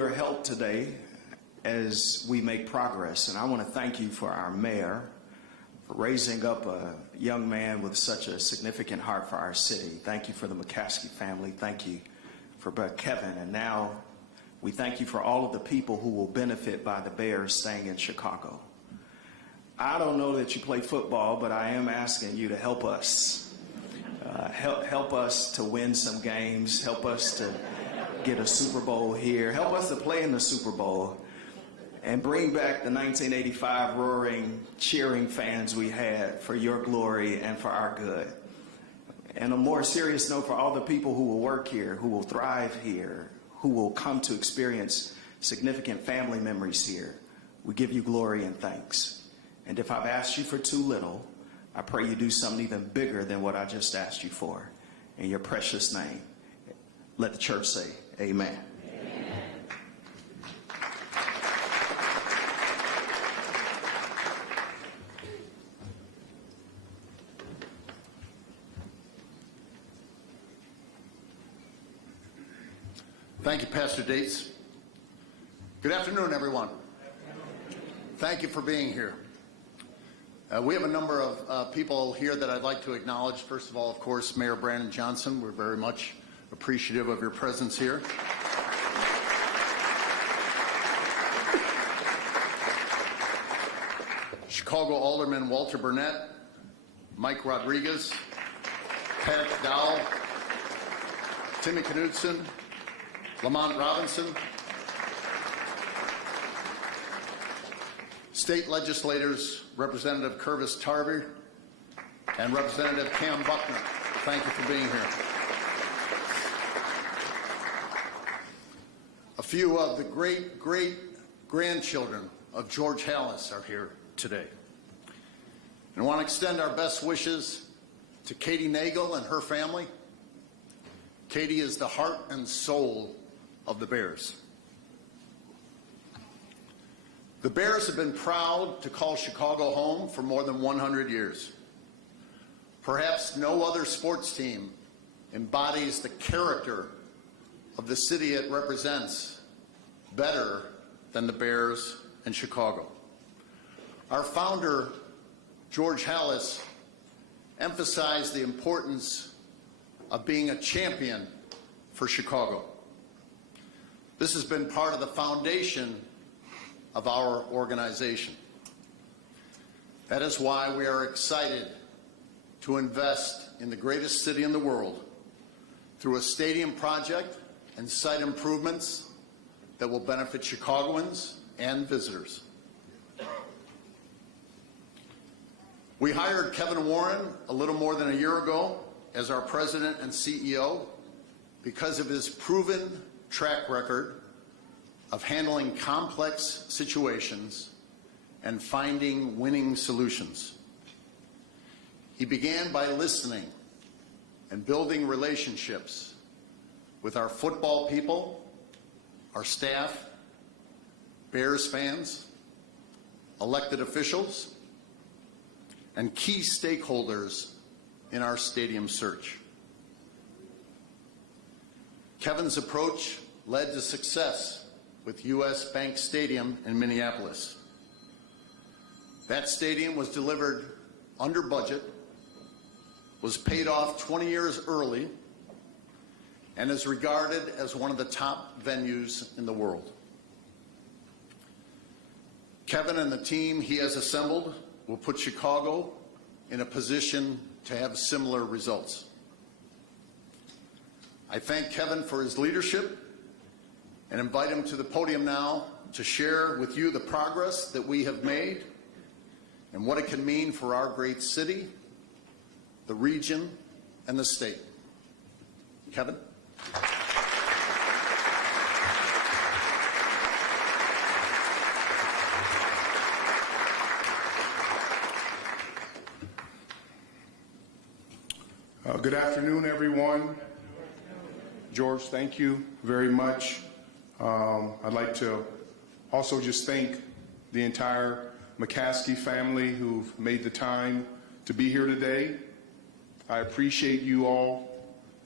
Your help today as we make progress, and I want to thank you for our mayor for raising up a young man with such a significant heart for our city. Thank you for the McCaskey family. Thank you for Kevin, and now we thank you for all of the people who will benefit by the Bears staying in Chicago. I don't know that you play football, but I am asking you to help us. Help us to win some games. Help us to get a Super Bowl here. Help us to play in the Super Bowl and bring back the 1985 roaring, cheering fans we had for your glory and for our good. And a more serious note, for all the people who will work here, who will thrive here, who will come to experience significant family memories here, we give you glory and thanks. And if I've asked you for too little, I pray you do something even bigger than what I just asked you for. In your precious name, let the church say, amen. Amen. Thank you, Pastor Dates. Good afternoon, everyone. Thank you for being here. We have a number of people here that I'd like to acknowledge. First of all, of course, Mayor Brandon Johnson. We're very much appreciative of your presence here. Chicago Alderman Walter Burnett, Mike Rodriguez, Pat Dowell, Timmy Knudsen, Lamont Robinson, state legislators Representative Curvis Tarver and Representative Cam Buckner. Thank you for being here. A few of the great-grandchildren of George Hallis are here today. And I want to extend our best wishes to Katie Nagel and her family. Katie is the heart and soul of the Bears. The Bears have been proud to call Chicago home for more than 100 years. Perhaps no other sports team embodies the character of the city it represents better than the Bears in Chicago. Our founder, George Hallis, emphasized the importance of being a champion for Chicago. This has been part of the foundation of our organization. That is why we are excited to invest in the greatest city in the world through a stadium project and site improvements that will benefit Chicagoans and visitors. We hired Kevin Warren a little more than a year ago as our president and CEO because of his proven track record of handling complex situations and finding winning solutions. He began by listening and building relationships with our football people, our staff, Bears fans, elected officials, and key stakeholders in our stadium search. Kevin's approach led to success with U.S. Bank Stadium in Minneapolis. That stadium was delivered under budget, was paid off 20 years early, and is regarded as one of the top venues in the world. Kevin and the team he has assembled will put Chicago in a position to have similar results. I thank Kevin for his leadership and invite him to the podium now to share with you the progress that we have made and what it can mean for our great city, the region, and the state. Kevin? Good afternoon, everyone. George, thank you very much. I'd like to also just thank the entire McCaskey family who've made the time to be here today. I appreciate you all.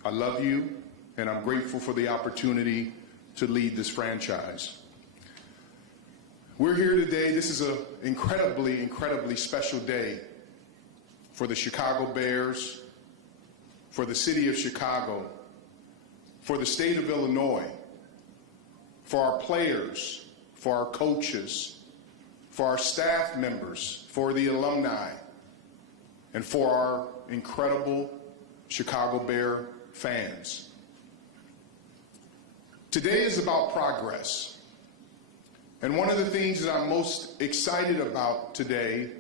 I love you, and I'm grateful for the opportunity to lead this franchise. We're here today. This is an incredibly, incredibly special day for the Chicago Bears, for the city of Chicago, for the state of Illinois, for our players, for our coaches, for our staff members, for the alumni, and for our incredible Chicago Bear fans. Today is about progress. And one of the things that I'm most excited about today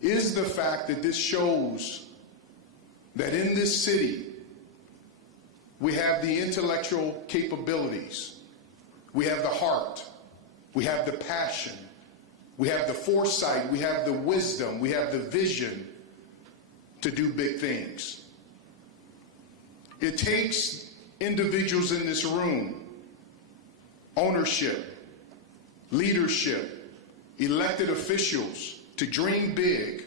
is the fact that this shows that in this city, we have the intellectual capabilities, we have the heart, we have the passion, we have the foresight, we have the wisdom, we have the vision to do big things. It takes individuals in this room, ownership, leadership, elected officials, to dream big,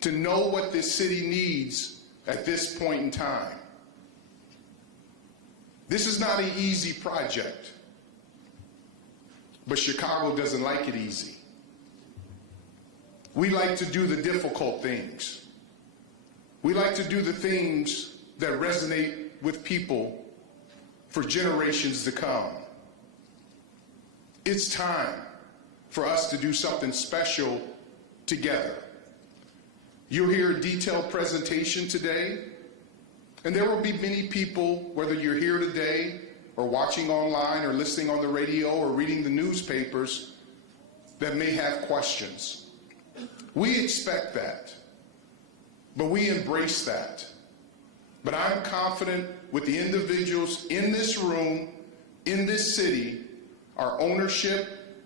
to know what this city needs at this point in time. This is not an easy project, but Chicago doesn't like it easy. We like to do the difficult things. We like to do the things that resonate with people for generations to come. It's time for us to do something special together. You'll hear a detailed presentation today, and there will be many people, whether you're here today or watching online or listening on the radio or reading the newspapers, that may have questions. We expect that, but we embrace that. But I'm confident with the individuals in this room, in this city, our ownership,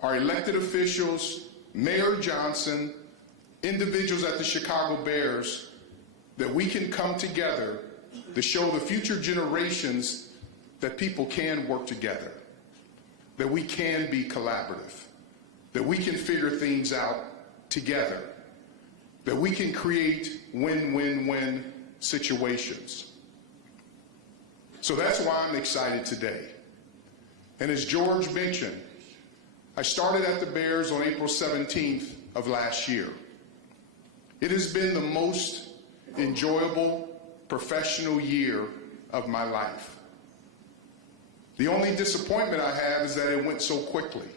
our elected officials, Mayor Johnson, individuals at the Chicago Bears, that we can come together to show the future generations that people can work together, that we can be collaborative, that we can figure things out together, that we can create win-win-win situations. So that's why I'm excited today. And as George mentioned, I started at the Bears on April 17th of last year. It has been the most enjoyable professional year of my life. The only disappointment I have is that it went so quickly.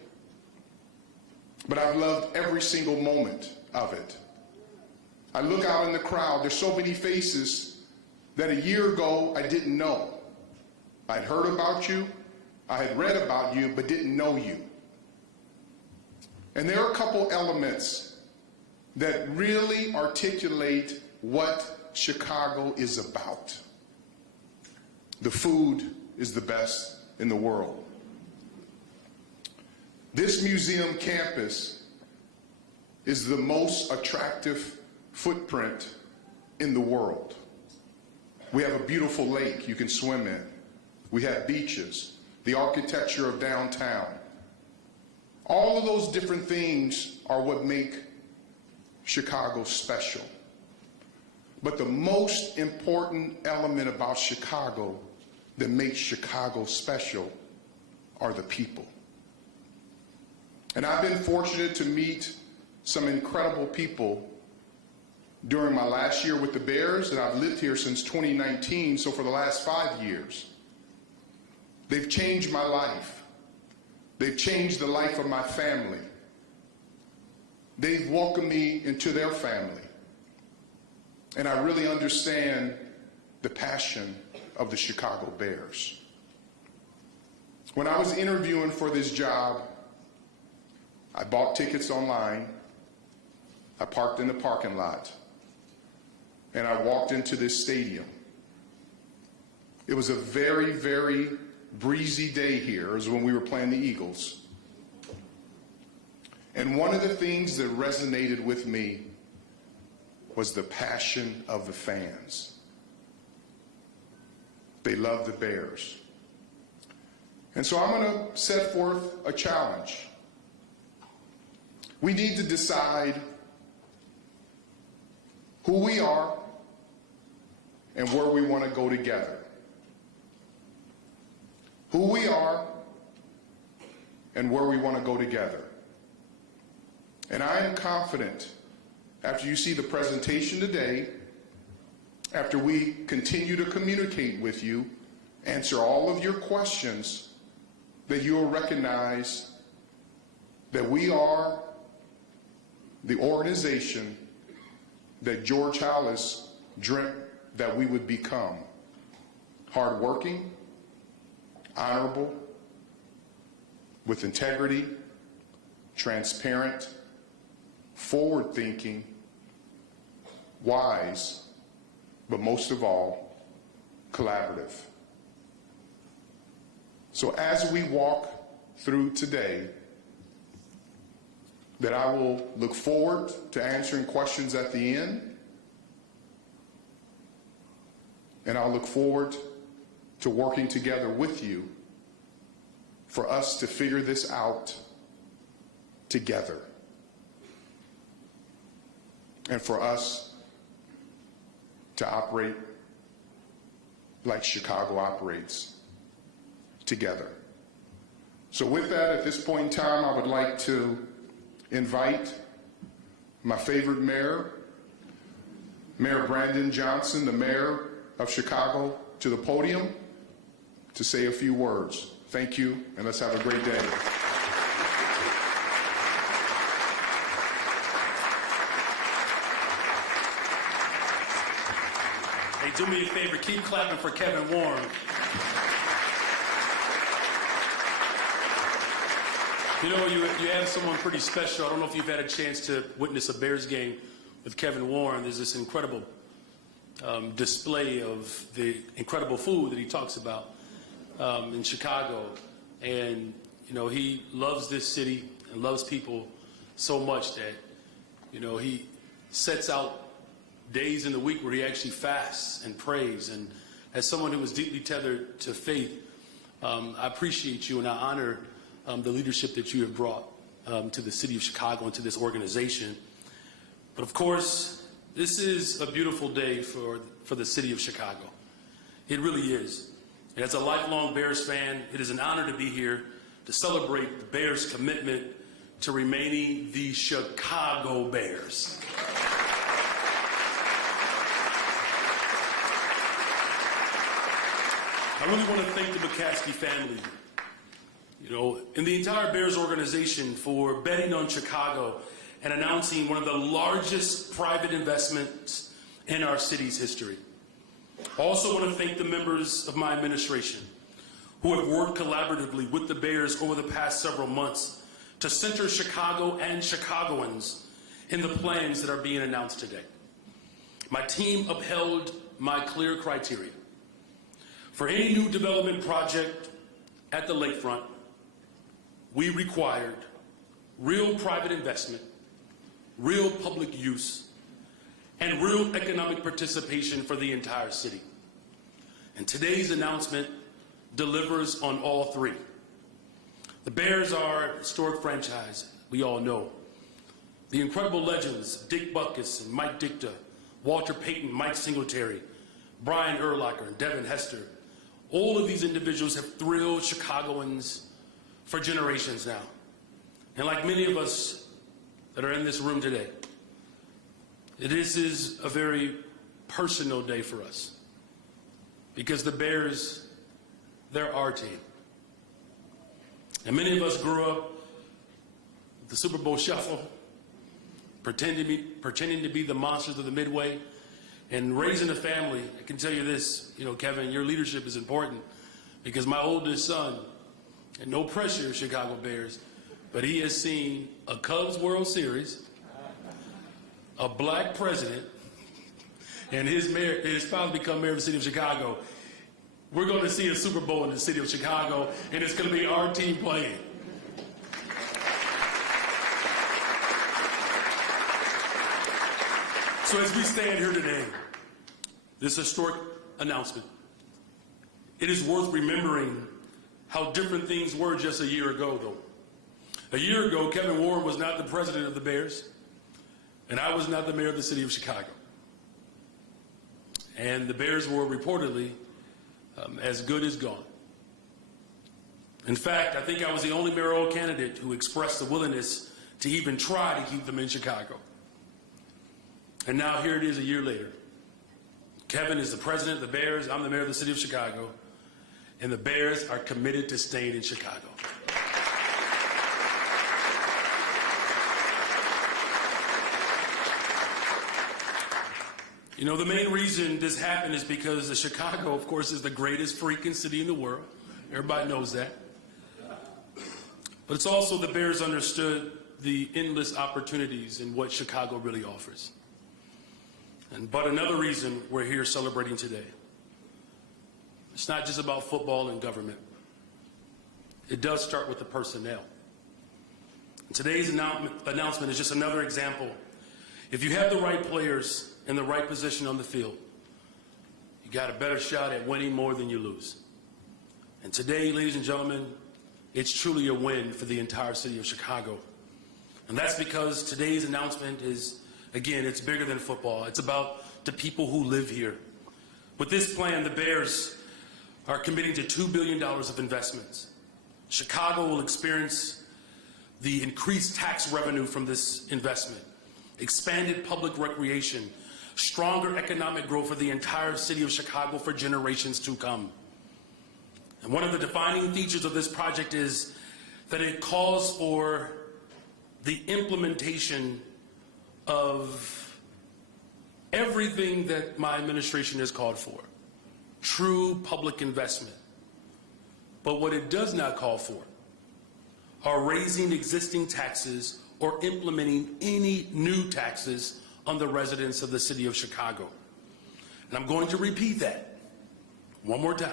But I've loved every single moment of it. I look out in the crowd, there's so many faces that a year ago I didn't know. I'd heard about you, I had read about you, but didn't know you. And there are a couple elements that really articulate what Chicago is about. The food is the best in the world. This museum campus is the most attractive footprint in the world. We have a beautiful lake you can swim in. We have beaches, the architecture of downtown. All of those different things are what make Chicago special. But the most important element about Chicago that makes Chicago special are the people. And I've been fortunate to meet some incredible people during my last year with the Bears, and I've lived here since 2019, so for the last 5 years. They've changed my life. They've changed the life of my family. They've welcomed me into their family. And I really understand the passion of the Chicago Bears. When I was interviewing for this job, I bought tickets online. I parked in the parking lot. And I walked into this stadium. It was a very, very breezy day here, as when we were playing the Eagles. And one of the things that resonated with me was the passion of the fans. They love the Bears. And so I'm going to set forth a challenge. We need to decide who we are and where we want to go together. who we are and where we want to go together. And I am confident, after you see the presentation today, after we continue to communicate with you, answer all of your questions, that you will recognize that we are the organization that George Halas dreamt that we would become. Hardworking, honorable, with integrity, transparent, forward-thinking, wise, but most of all, collaborative. So as we walk through today, that I will look forward to answering questions at the end, and I'll look forward to working together with you for us to figure this out together, and for us to operate like Chicago operates, together. So with that, at this point in time, I would like to invite my favorite mayor, Mayor Brandon Johnson, the mayor of Chicago, to the podium to say a few words. Thank you, and let's have a great day. Hey, do me a favor, keep clapping for Kevin Warren. You know, you have someone pretty special. I don't know if you've had a chance to witness a Bears game with Kevin Warren. There's this incredible display of the incredible food that he talks about in Chicago. And, you know, he loves this city and loves people so much that, you know, he sets out days in the week where he actually fasts and prays. And as someone who is deeply tethered to faith, I appreciate you and I honor the leadership that you have brought to the city of Chicago and to this organization. But of course, this is a beautiful day for the city of Chicago. It really is. And as a lifelong Bears fan, it is an honor to be here to celebrate the Bears' commitment to remaining the Chicago Bears. I really want to thank the McCaskey family, you know, and the entire Bears organization for betting on Chicago and announcing one of the largest private investments in our city's history. I also want to thank the members of my administration who have worked collaboratively with the Bears over the past several months to center Chicago and Chicagoans in the plans that are being announced today. My team upheld my clear criteria. For any new development project at the lakefront, we required real private investment, real public use, and real economic participation for the entire city. And today's announcement delivers on all three. The Bears are a historic franchise, we all know. The incredible legends, Dick Butkus and Mike Ditka, Walter Payton, Mike Singletary, Brian Urlacher, and Devin Hester, all of these individuals have thrilled Chicagoans for generations now. And like many of us that are in this room today, this is a very personal day for us because the Bears, they're our team. And many of us grew up with the Super Bowl Shuffle, pretending to be the monsters of the Midway, and raising a family. I can tell you this, you know, Kevin, your leadership is important because my oldest son, and no pressure, Chicago Bears, but he has seen a Cubs World Series, a black president, and his spouse become mayor of the city of Chicago. We're going to see a Super Bowl in the city of Chicago, and it's going to be our team playing. So as we stand here today, this historic announcement, it is worth remembering how different things were just a year ago, though. A year ago, Kevin Warren was not the president of the Bears, and I was not the mayor of the city of Chicago. And the Bears were reportedly as good as gone. In fact, I think I was the only mayoral candidate who expressed the willingness to even try to keep them in Chicago. And now here it is a year later. Kevin is the president of the Bears, I'm the mayor of the city of Chicago, and the Bears are committed to staying in Chicago. You know, the main reason this happened is because Chicago, of course, is the greatest freaking city in the world. Everybody knows that. But it's also the Bears understood the endless opportunities in what Chicago really offers. But another reason we're here celebrating today. It's not just about football and government. It does start with the personnel. And today's announcement is just another example. If you have the right players in the right position on the field, you got a better shot at winning more than you lose. And today, ladies and gentlemen, it's truly a win for the entire city of Chicago. And that's because today's announcement is, again, it's bigger than football. It's about the people who live here. With this plan, the Bears are committing to $2 billion of investments. Chicago will experience the increased tax revenue from this investment, expanded public recreation, stronger economic growth for the entire city of Chicago for generations to come. And one of the defining features of this project is that it calls for the implementation of everything that my administration has called for, true public investment. But what it does not call for are raising existing taxes or implementing any new taxes on the residents of the city of Chicago. And I'm going to repeat that one more time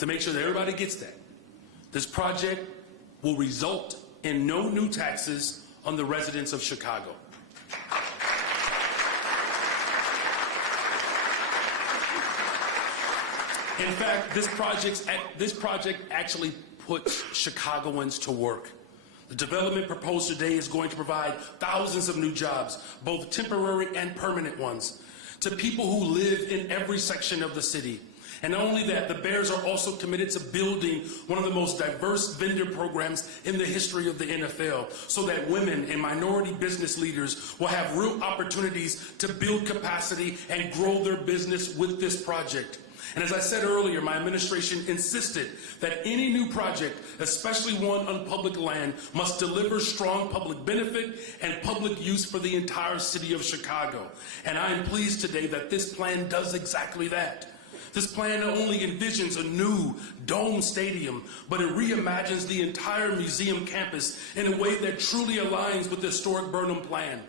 to make sure that everybody gets that. This project will result in no new taxes on the residents of Chicago. In fact, this project actually puts Chicagoans to work. The development proposed today is going to provide thousands of new jobs, both temporary and permanent ones, to people who live in every section of the city. And not only that, the Bears are also committed to building one of the most diverse vendor programs in the history of the NFL, so that women and minority business leaders will have real opportunities to build capacity and grow their business with this project. And as I said earlier, my administration insisted that any new project, especially one on public land, must deliver strong public benefit and public use for the entire city of Chicago. And I am pleased today that this plan does exactly that. This plan not only envisions a new dome stadium, but it reimagines the entire museum campus in a way that truly aligns with the historic Burnham plan.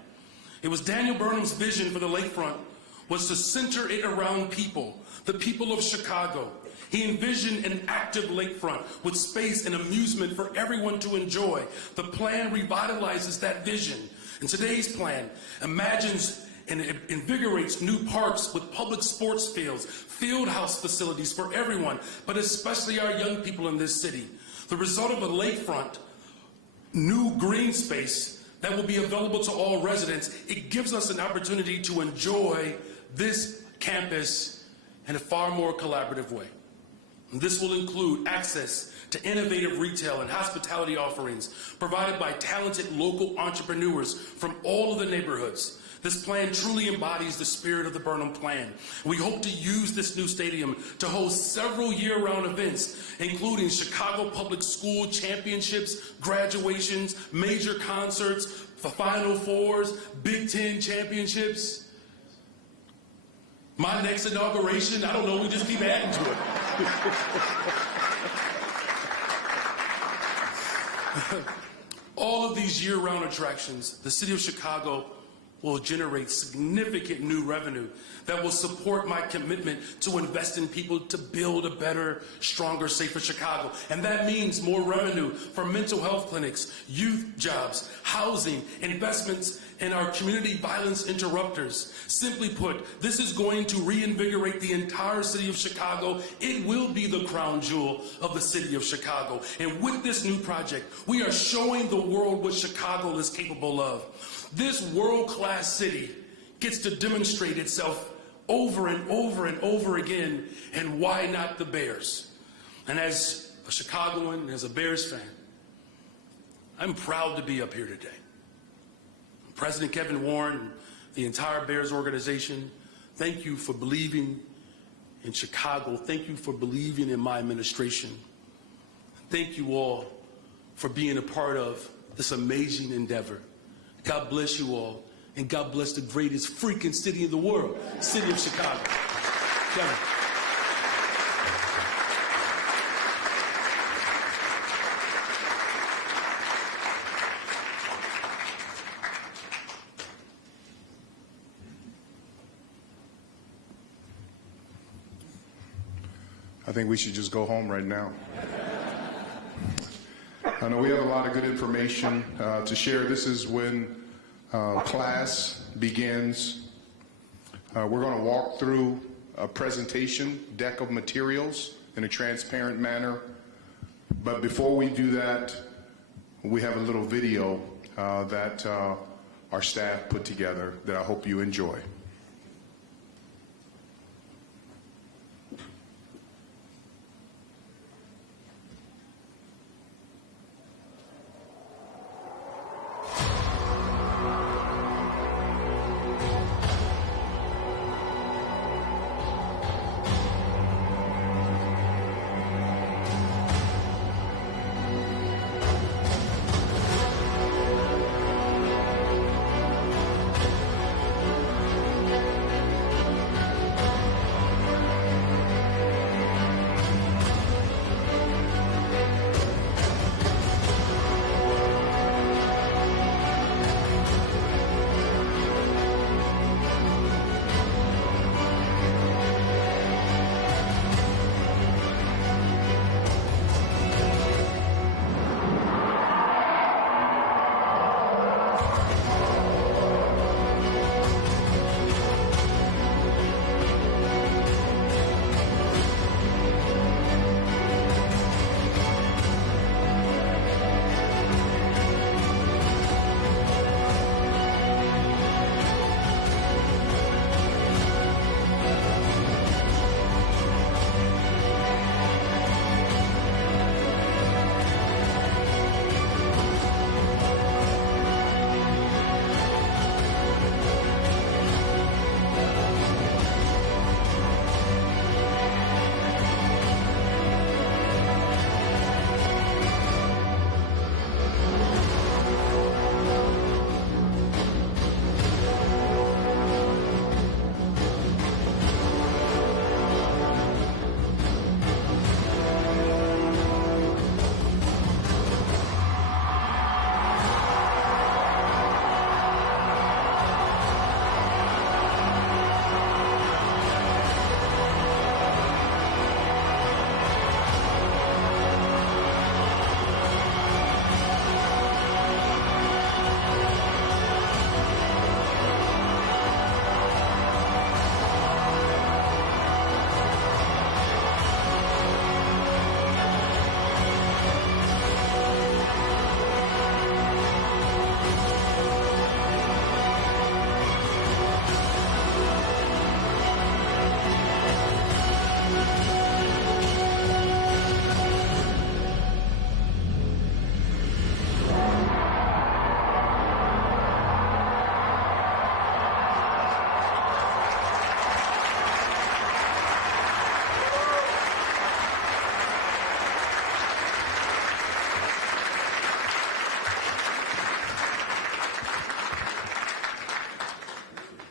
It was Daniel Burnham's vision for the lakefront was to center it around people, the people of Chicago. He envisioned an active lakefront with space and amusement for everyone to enjoy. The plan revitalizes that vision. And today's plan imagines and it invigorates new parks with public sports fields, field house facilities for everyone, but especially our young people in this city. The result of a lakefront, new green space that will be available to all residents, it gives us an opportunity to enjoy this campus in a far more collaborative way. And this will include access to innovative retail and hospitality offerings provided by talented local entrepreneurs from all of the neighborhoods. This plan truly embodies the spirit of the Burnham Plan. We hope to use this new stadium to host several year-round events, including Chicago Public School championships, graduations, major concerts, the Final Fours, Big Ten championships. My next inauguration, I don't know, we just keep adding to it. All of these year-round attractions, the city of Chicago will generate significant new revenue that will support my commitment to invest in people to build a better, stronger, safer Chicago. And that means more revenue for mental health clinics, youth jobs, housing, investments in our community violence interrupters. Simply put, this is going to reinvigorate the entire city of Chicago. It will be the crown jewel of the city of Chicago. And with this new project, we are showing the world what Chicago is capable of. This world-class city gets to demonstrate itself over and over and over again, and why not the Bears? And as a Chicagoan, and as a Bears fan, I'm proud to be up here today. President Kevin Warren, the entire Bears organization, thank you for believing in Chicago. Thank you for believing in my administration. Thank you all for being a part of this amazing endeavor. God bless you all, and God bless the greatest freaking city in the world, city of Chicago. Kevin. I think we should just go home right now. I know we have a lot of good information to share. This is when class begins. We're going to walk through a presentation deck of materials in a transparent manner. But before we do that, we have a little video that our staff put together that I hope you enjoy.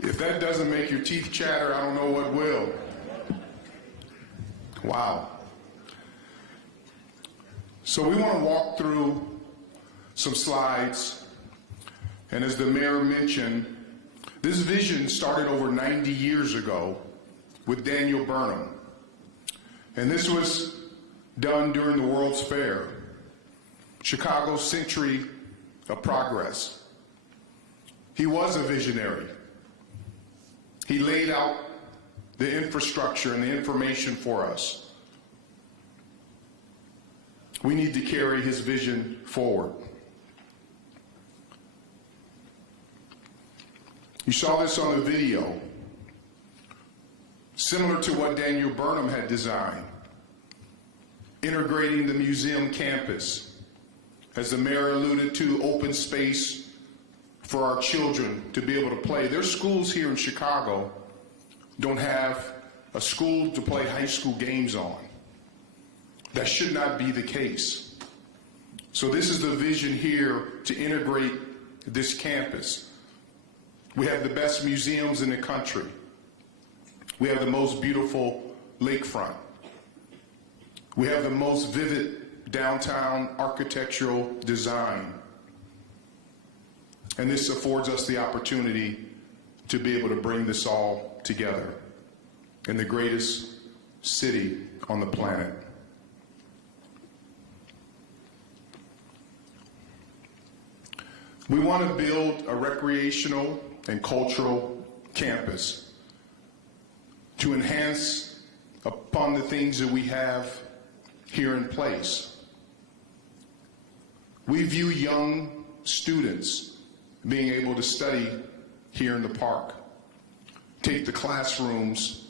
If that doesn't make your teeth chatter, I don't know what will. Wow. So we want to walk through some slides. And as the mayor mentioned, this vision started over 90 years ago with Daniel Burnham. And this was done during the World's Fair, Chicago's century of progress. He was a visionary. He laid out the infrastructure and the information for us. We need to carry his vision forward. You saw this on the video, similar to what Daniel Burnham had designed. integrating the museum campus. As the mayor alluded to, open space for our children to be able to play. There's schools here in Chicago don't have a school to play high school games on. That should not be the case. So this is the vision here to integrate this campus. We have the best museums in the country. We have the most beautiful lakefront. We have the most vivid downtown architectural design. And this affords us the opportunity to be able to bring this all together in the greatest city on the planet. We want to build a recreational and cultural campus to enhance upon the things that we have here in place. We view young students being able to study here in the park, take the classrooms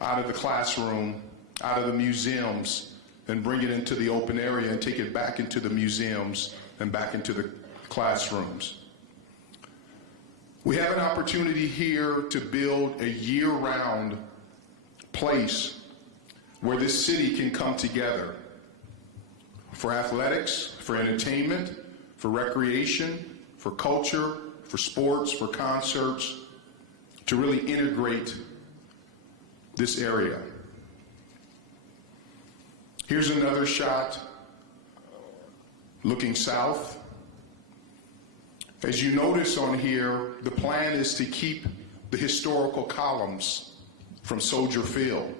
out of the classroom, out of the museums, and bring it into the open area and take it back into the museums and back into the classrooms. We have an opportunity here to build a year-round place where this city can come together for athletics, for entertainment, for recreation, for culture, for sports, for concerts, to really integrate this area. Here's another shot looking south. As you notice on here, the plan is to keep the historical columns from Soldier Field,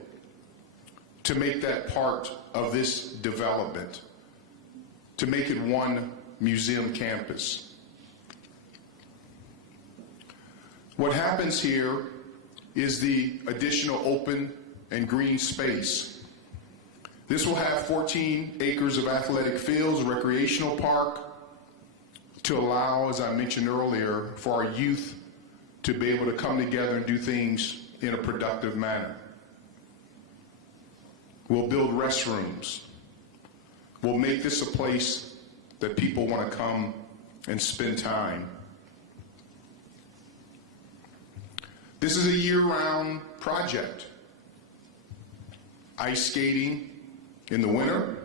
to make that part of this development, to make it one museum campus. What happens here is the additional open and green space. This will have 14 acres of athletic fields, recreational park, to allow, as I mentioned earlier, for our youth to be able to come together and do things in a productive manner. We'll build restrooms. We'll make this a place that people want to come and spend time. This is a year-round project. Ice skating in the winter,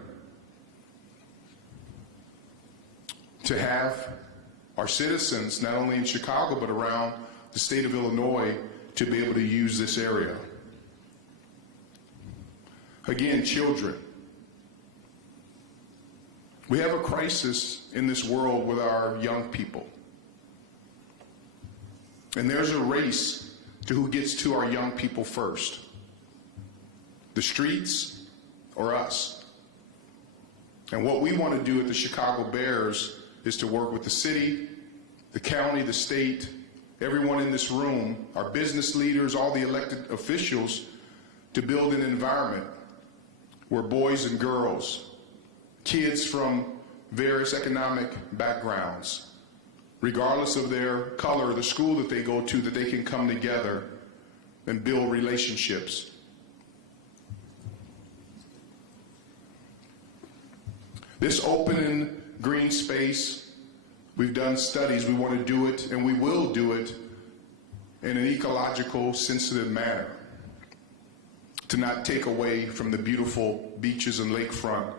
to have our citizens, not only in Chicago, but around the state of Illinois, to be able to use this area. Again, children. We have a crisis in this world with our young people. And there's a race to who gets to our young people first. The streets or us. And what we want to do at the Chicago Bears is to work with the city, the county, the state, everyone in this room, our business leaders, all the elected officials, to build an environment where boys and girls, kids from various economic backgrounds, regardless of their color, the school that they go to, that they can come together and build relationships. This open and green space, we've done studies, we want to do it, and we will do it in an ecological, sensitive manner, to not take away from the beautiful beaches and lakefront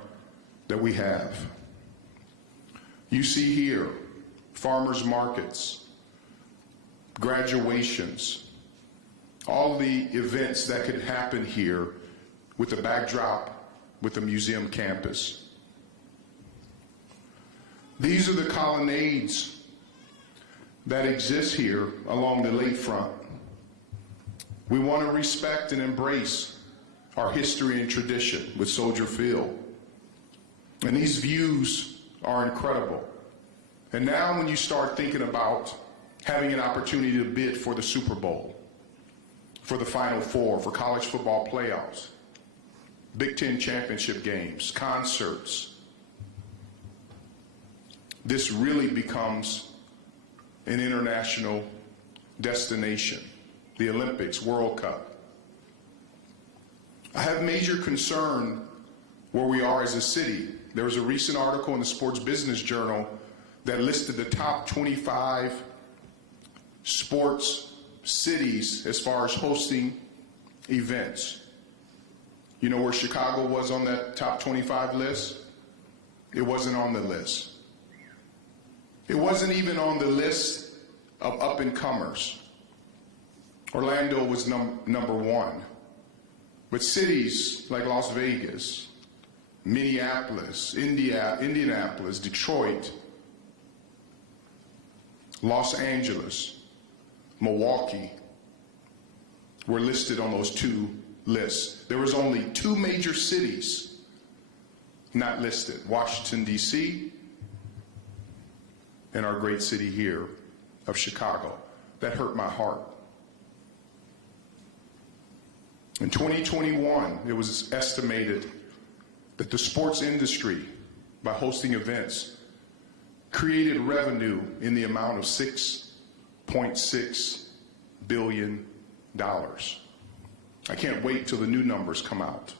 that we have. You see here, farmers markets, graduations, all the events that could happen here with the backdrop with the museum campus. These are the colonnades that exist here along the lakefront. We want to respect and embrace our history and tradition with Soldier Field. And these views are incredible. And now when you start thinking about having an opportunity to bid for the Super Bowl, for the Final Four, for college football playoffs, Big Ten championship games, concerts, this really becomes an international destination, the Olympics, World Cup. I have major concern where we are as a city. There was a recent article in the Sports Business Journal that listed the top 25 sports cities as far as hosting events. You know where Chicago was on that top 25 list? It wasn't on the list. It wasn't even on the list of up-and-comers. Orlando was number one. But cities like Las Vegas, Minneapolis, Indianapolis, Detroit, Los Angeles, Milwaukee were listed on those two lists. There was only two major cities not listed, Washington, D.C., and our great city here of Chicago. That hurt my heart. In 2021, it was estimated that the sports industry, by hosting events, created revenue in the amount of $6.6 billion. I can't wait till the new numbers come out.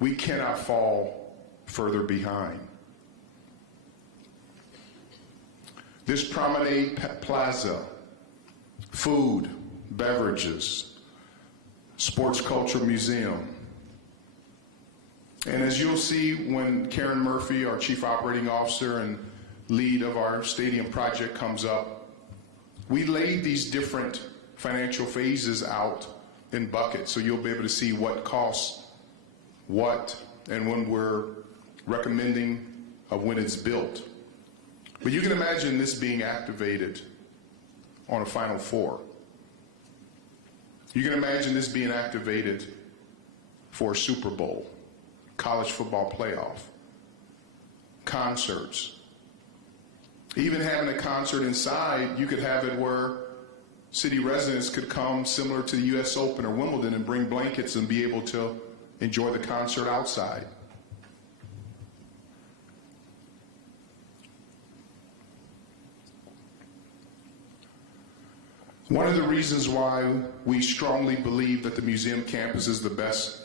We cannot fall further behind. This promenade plaza, food, beverages, sports culture museum. And as you'll see when Karen Murphy, our Chief Operating Officer and lead of our stadium project, comes up, we laid these different financial phases out in buckets so you'll be able to see what costs what and when we're recommending of when it's built. But you can imagine this being activated on a Final Four. You can imagine this being activated for a Super Bowl, college football playoff, concerts. Even having a concert inside, you could have it where city residents could come similar to the U.S. Open or Wimbledon and bring blankets and be able to enjoy the concert outside. One of the reasons why we strongly believe that the museum campus is the best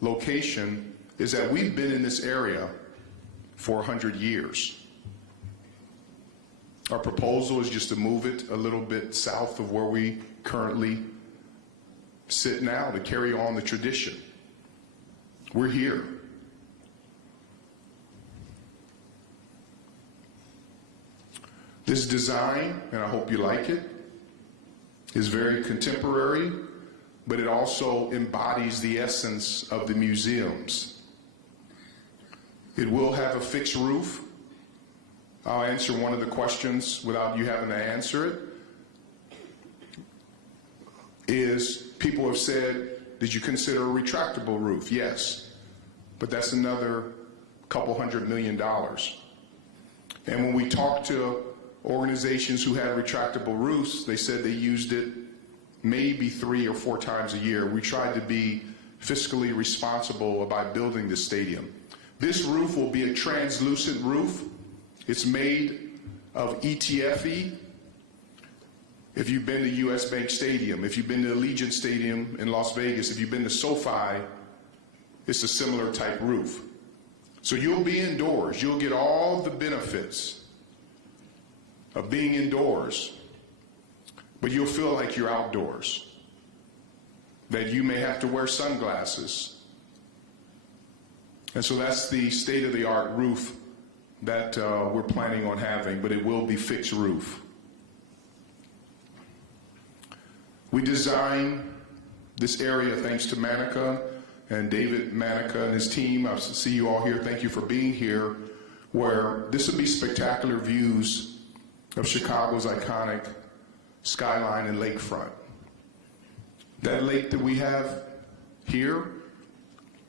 location is that we've been in this area for 100 years. Our proposal is just to move it a little bit south of where we currently sit now to carry on the tradition. We're here. This design, and I hope you like it, is very contemporary, but it also embodies the essence of the museums. It will have a fixed roof. I'll answer one of the questions without you having to answer it. People have said, did you consider a retractable roof? Yes, but that's another couple $100 million. And when we talked to organizations who had retractable roofs, they said they used it maybe 3 or 4 times a year. We tried to be fiscally responsible by building the stadium. This roof will be a translucent roof. It's made of ETFE. If you've been to US Bank Stadium, if you've been to Allegiant Stadium in Las Vegas, if you've been to SoFi, it's a similar type roof. So you'll be indoors. You'll get all the benefits of being indoors, but you'll feel like you're outdoors, that you may have to wear sunglasses. And so that's the state-of-the-art roof that we're planning on having, but it will be fixed roof. We designed this area thanks to Manica and David Manica and his team. I see you all here. Thank you for being here, where this will be spectacular views of Chicago's iconic skyline and lakefront. That lake that we have here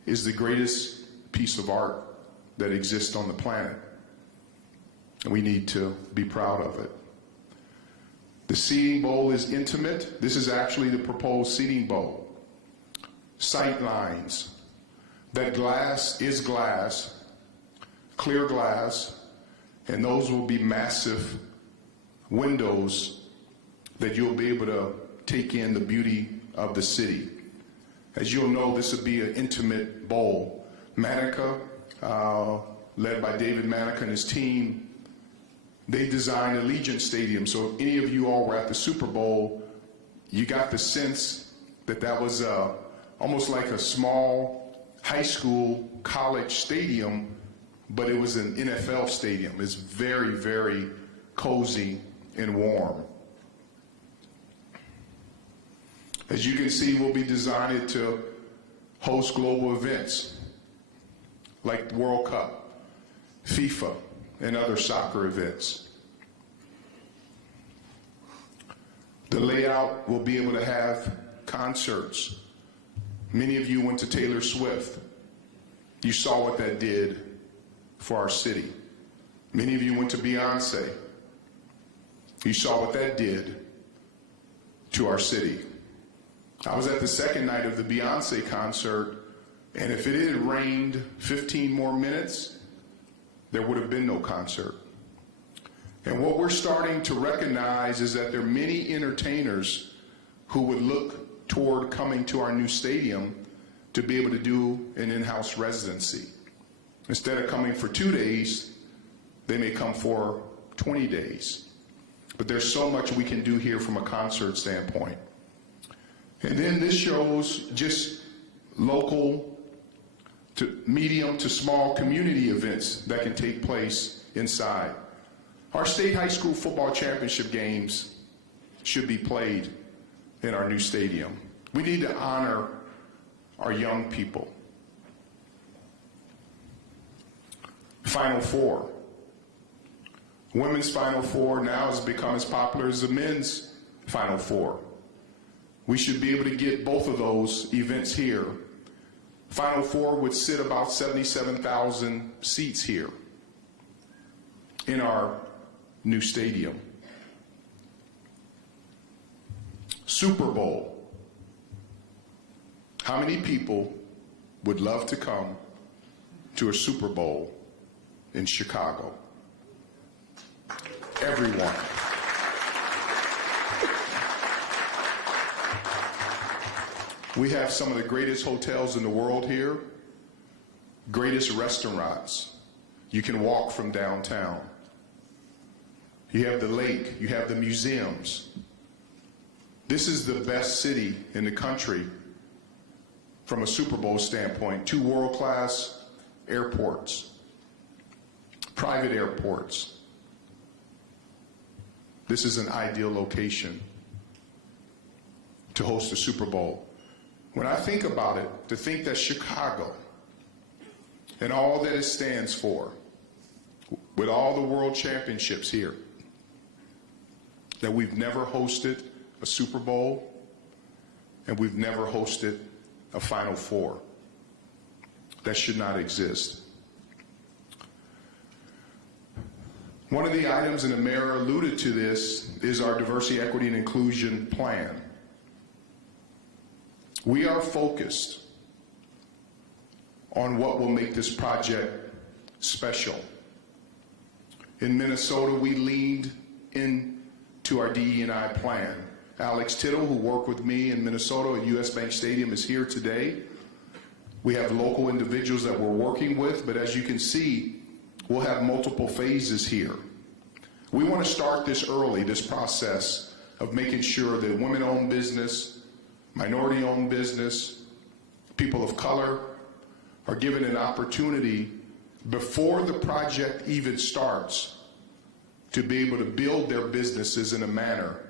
is the greatest piece of art that exists on the planet, and we need to be proud of it. The seating bowl is intimate. This is actually the proposed seating bowl. Sight lines. That glass is glass, clear glass, and those will be massive windows that you'll be able to take in the beauty of the city. As you'll know, this will be an intimate bowl. Manica, led by David Manica and his team, they designed Allegiant Stadium. So if any of you all were at the Super Bowl, you got the sense that that was almost like a small high school, college stadium, but it was an NFL stadium. It's very, very cozy and warm. As you can see, we'll be designed to host global events like the World Cup, FIFA, and other soccer events. The layout will be able to have concerts. Many of you went to Taylor Swift. You saw what that did for our city. Many of you went to Beyonce. You saw what that did to our city. I was at the second night of the Beyonce concert, and if it had rained 15 more minutes, there would have been no concert. And what we're starting to recognize is that there are many entertainers who would look toward coming to our new stadium to be able to do an in-house residency. Instead of coming for 2 days, they may come for 20 days. But there's so much we can do here from a concert standpoint. And then this shows just local to medium to small community events that can take place inside. Our state high school football championship games should be played in our new stadium. We need to honor our young people. Final Four. Women's Final Four now has become as popular as the men's Final Four. We should be able to get both of those events here. Final Four would sit about 77,000 seats here in our new stadium. Super Bowl. How many people would love to come to a Super Bowl in Chicago? Everyone. We have some of the greatest hotels in the world here, greatest restaurants. You can walk from downtown. You have the lake, you have the museums. This is the best city in the country from a Super Bowl standpoint. 2 world-class airports, private airports. This is an ideal location to host a Super Bowl. When I think about it, to think that Chicago and all that it stands for, with all the world championships here, that we've never hosted a Super Bowl and we've never hosted a Final Four. That should not exist. One of the items, and the mayor alluded to this, is our diversity, equity, and inclusion plan. We are focused on what will make this project special. In Minnesota, we leaned into our DE&I plan. Alex Tittle, who worked with me in Minnesota at US Bank Stadium, is here today. We have local individuals that we're working with, but as you can see, we'll have multiple phases here. We want to start this early, this process of making sure that women-owned business, minority-owned business, people of color are given an opportunity before the project even starts to be able to build their businesses in a manner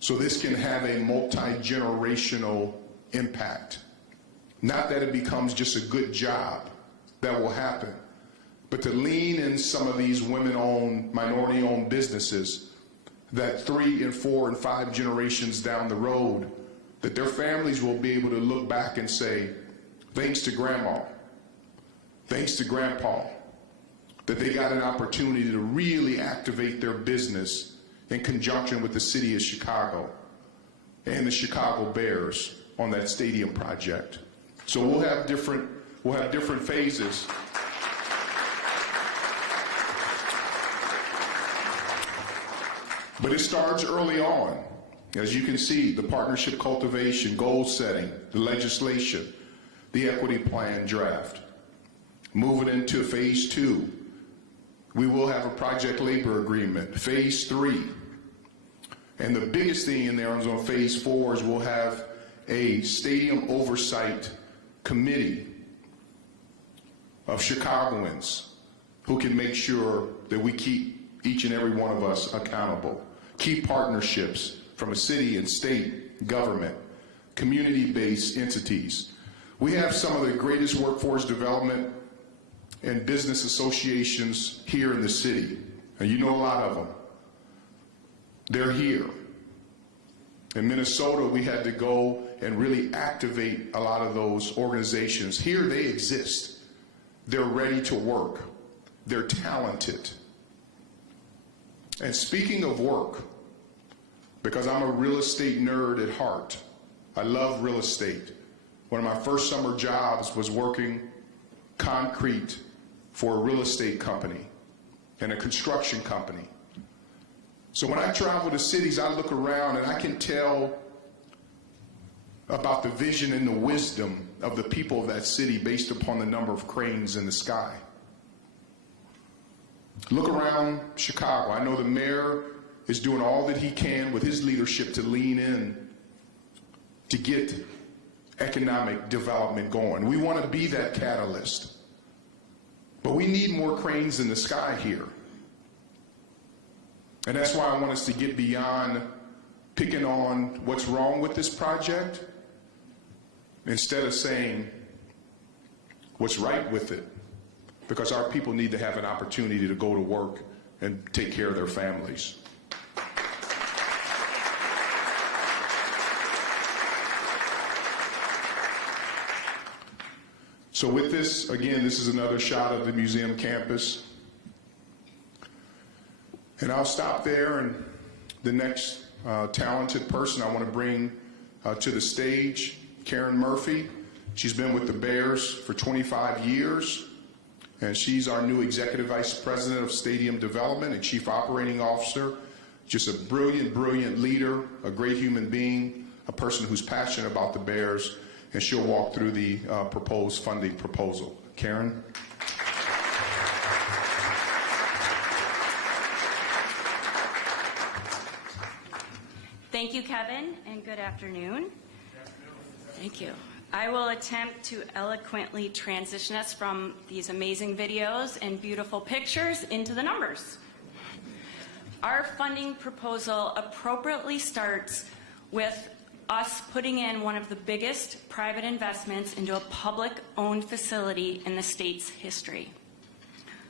so this can have a multi-generational impact. Not that it becomes just a good job that will happen, but to lean in some of these women-owned, minority-owned businesses that 3 and 4 and 5 generations down the road, that their families will be able to look back and say, thanks to grandma, thanks to grandpa, that they got an opportunity to really activate their business in conjunction with the city of Chicago and the Chicago Bears on that stadium project. So we'll have different phases. But it starts early on. As you can see, the partnership cultivation, goal setting, the legislation, the equity plan draft. Moving into phase 2, we will have a project labor agreement. Phase 3, and the biggest thing in there on phase 4 is we'll have a stadium oversight committee of Chicagoans who can make sure that we keep each and every one of us accountable. Key partnerships from a city and state government, community-based entities. We have some of the greatest workforce development and business associations here in the city, and you know a lot of them. They're here. In Minnesota, we had to go and really activate a lot of those organizations. Here they exist. They're ready to work. They're talented. And speaking of work, because I'm a real estate nerd at heart, I love real estate. One of my first summer jobs was working concrete for a real estate company and a construction company. So when I travel to cities, I look around and I can tell about the vision and the wisdom of the people of that city based upon the number of cranes in the sky. Look around Chicago. I know the mayor is doing all that he can with his leadership to lean in to get economic development going. We want to be that catalyst. But we need more cranes in the sky here. And that's why I want us to get beyond picking on what's wrong with this project, instead of saying what's right with it, because our people need to have an opportunity to go to work and take care of their families. So with this, again, this is another shot of the museum campus. And I'll stop there, and the next talented person I want to bring to the stage, Karen Murphy. She's been with the Bears for 25 years, and she's our new Executive Vice President of Stadium Development and Chief Operating Officer. Just a brilliant, brilliant leader, a great human being, a person who's passionate about the Bears, and she'll walk through the proposed funding proposal. Karen? Thank you, Kevin, and good afternoon. Thank you. I will attempt to eloquently transition us from these amazing videos and beautiful pictures into the numbers. Our funding proposal appropriately starts with us putting in one of the biggest private investments into a public-owned facility in the state's history.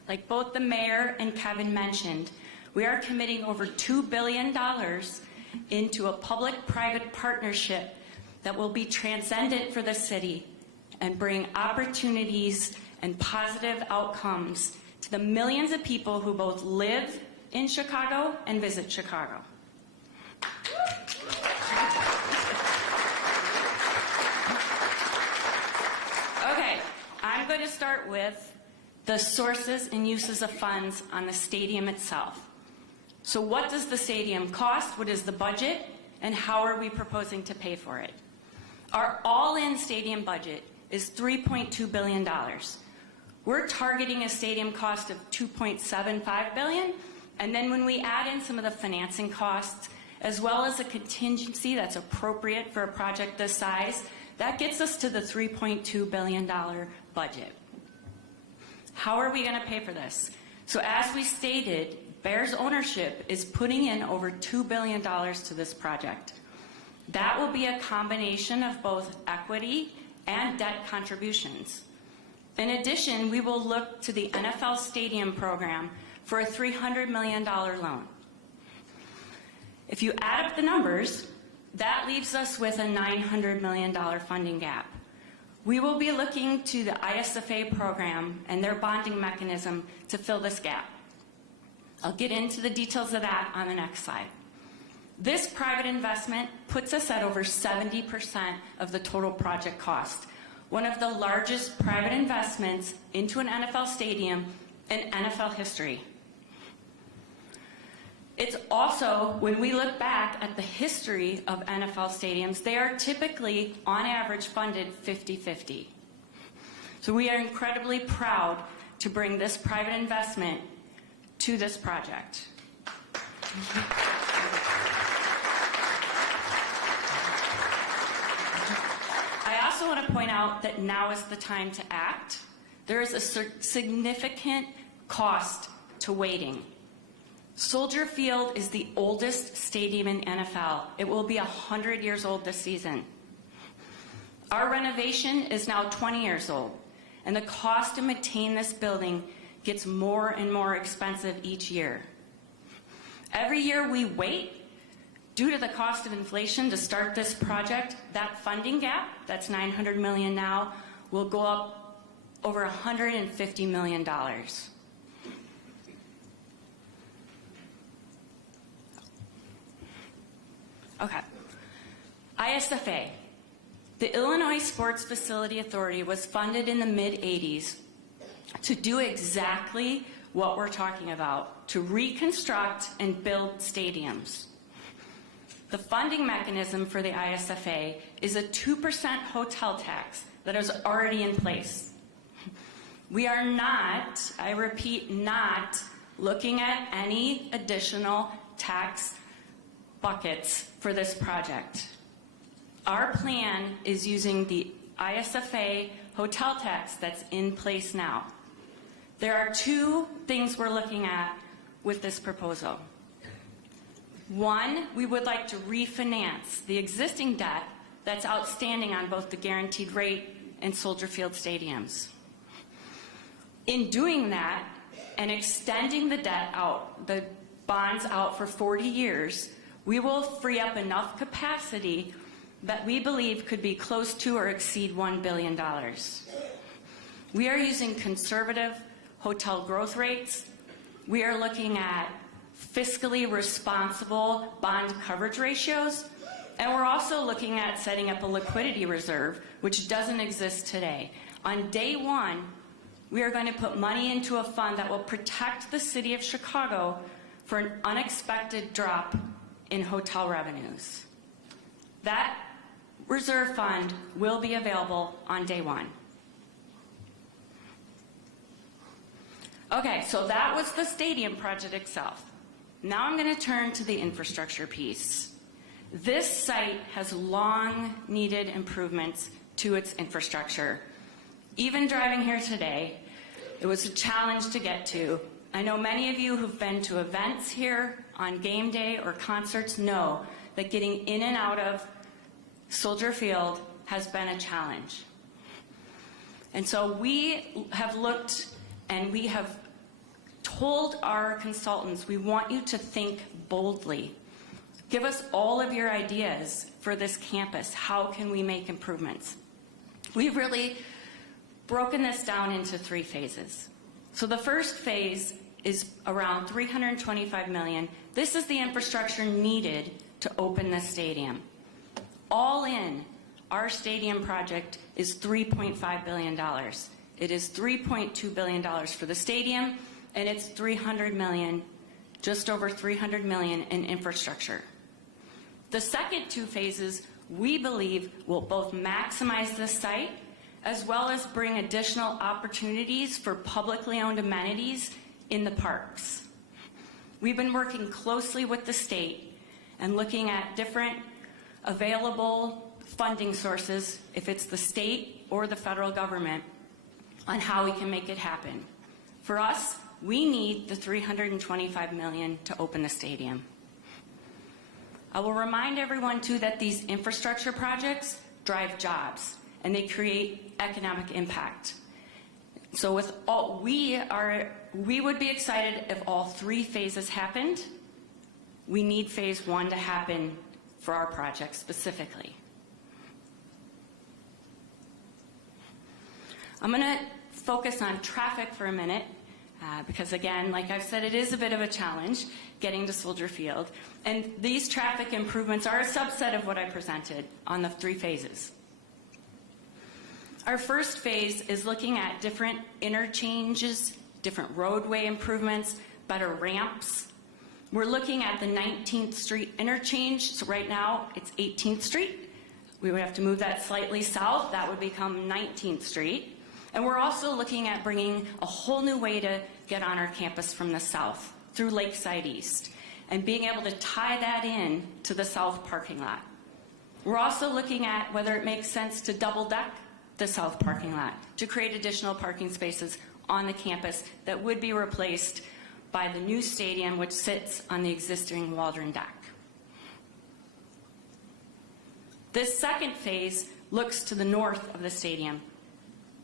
Like both the mayor and Kevin mentioned, we are committing over $2 billion into a public-private partnership that will be transcendent for the city and bring opportunities and positive outcomes to the millions of people who both live in Chicago and visit Chicago. Okay, I'm going to start with the sources and uses of funds on the stadium itself. So what does the stadium cost? What is the budget? And how are we proposing to pay for it? Our all-in stadium budget is $3.2 billion. We're targeting a stadium cost of $2.75 billion, and then when we add in some of the financing costs, as well as a contingency that's appropriate for a project this size, that gets us to the $3.2 billion budget. How are we going to pay for this? So as we stated, Bears ownership is putting in over $2 billion to this project. That will be a combination of both equity and debt contributions. In addition, we will look to the NFL Stadium program for a $300 million loan. If you add up the numbers, that leaves us with a $900 million funding gap. We will be looking to the ISFA program and their bonding mechanism to fill this gap. I'll get into the details of that on the next slide. This private investment puts us at over 70% of the total project cost, one of the largest private investments into an NFL stadium in NFL history. It's also, when we look back at the history of NFL stadiums, they are typically, on average, funded 50-50. So we are incredibly proud to bring this private investment to this project. I also want to point out that now is the time to act. There is a significant cost to waiting. Soldier Field is the oldest stadium in NFL. It will be 100 years old this season. Our renovation is now 20 years old, and the cost to maintain this building gets more and more expensive each year. Every year we wait, due to the cost of inflation to start this project, that funding gap, that's $900 million now, will go up over $150 million. Okay. ISFA. The Illinois Sports Facility Authority was funded in the mid-'80s to do exactly what we're talking about, to reconstruct and build stadiums. The funding mechanism for the ISFA is a 2% hotel tax that is already in place. We are not, I repeat, not looking at any additional tax buckets for this project. Our plan is using the ISFA hotel tax that's in place now. There are two things we're looking at with this proposal. One, we would like to refinance the existing debt that's outstanding on both the guaranteed rate and Soldier Field stadiums. In doing that and extending the debt out, the bonds out for 40 years, we will free up enough capacity that we believe could be close to or exceed $1 billion. We are using conservative hotel growth rates. We are looking at fiscally responsible bond coverage ratios, and we're also looking at setting up a liquidity reserve, which doesn't exist today. On day one, we are going to put money into a fund that will protect the city of Chicago for an unexpected drop in hotel revenues. That reserve fund will be available on day one. Okay, so that was the stadium project itself. Now I'm going to turn to the infrastructure piece. This site has long needed improvements to its infrastructure. Even driving here today, it was a challenge to get to. I know many of you who've been to events here on game day or concerts know that getting in and out of Soldier Field has been a challenge. And so we have looked and we have told our consultants, we want you to think boldly. Give us all of your ideas for this campus. How can we make improvements? We've really broken this down into 3 phases. So the first phase is around $325 million. This is the infrastructure needed to open this stadium. All in, our stadium project is $3.5 billion. It is $3.2 billion for the stadium, and it's $300 million, just over $300 million in infrastructure. The second 2 phases, we believe, will both maximize this site as well as bring additional opportunities for publicly owned amenities in the parks. We've been working closely with the state and looking at different available funding sources, if it's the state or the federal government, on how we can make it happen. For us, we need the $325 million to open the stadium. I will remind everyone too that these infrastructure projects drive jobs and they create economic impact. So with all, we would be excited if all 3 phases happened. We need phase 1 to happen for our project specifically. I'm going to focus on traffic for a minute because again, like I've said, it is a bit of a challenge getting to Soldier Field. And these traffic improvements are a subset of what I presented on the 3 phases. Our first phase is looking at different interchanges, different roadway improvements, better ramps. We're looking at the 19th Street interchange. So right now it's 18th Street. We would have to move that slightly south. That would become 19th Street. And we're also looking at bringing a whole new way to get on our campus from the south through Lakeside East and being able to tie that in to the south parking lot. We're also looking at whether it makes sense to double deck the south parking lot to create additional parking spaces on the campus that would be replaced by the new stadium, which sits on the existing Waldron deck. This second phase looks to the north of the stadium.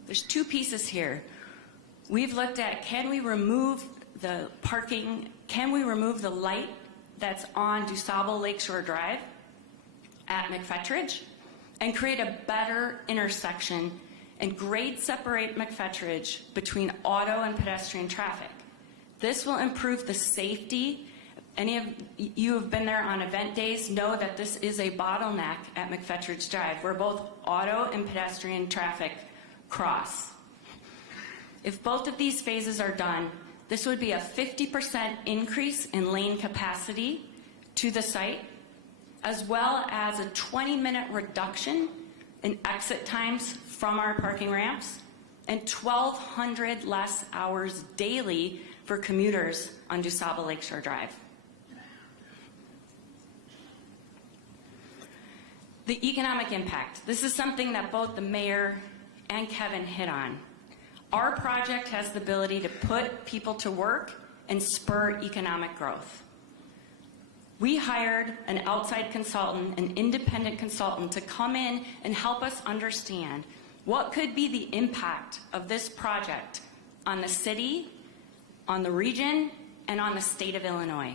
There's two pieces here. We've looked at, can we remove the parking, can we remove the light that's on DuSable Lakeshore Drive at McFetridge and create a better intersection and grade separate McFetridge between auto and pedestrian traffic. This will improve the safety. Any of you who have been there on event days know that this is a bottleneck at McFetridge Drive where both auto and pedestrian traffic cross. If both of these phases are done, this would be a 50% increase in lane capacity to the site, as well as a 20-minute reduction in exit times from our parking ramps and 1,200 less hours daily for commuters on DuSable Lakeshore Drive. The economic impact. This is something that both the mayor and Kevin hit on. Our project has the ability to put people to work and spur economic growth. We hired an outside consultant, an independent consultant, to come in and help us understand what could be the impact of this project on the city, on the region, and on the state of Illinois.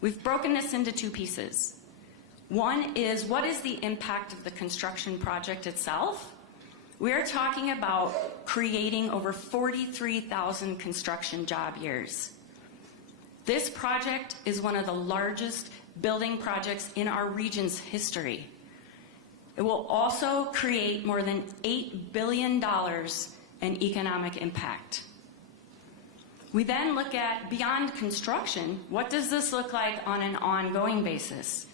We've broken this into two pieces. One is, what is the impact of the construction project itself? We are talking about creating over 43,000 construction job years. This project is one of the largest building projects in our region's history. It will also create more than $8 billion in economic impact. We then look at, beyond construction, what does this look like on an ongoing basis?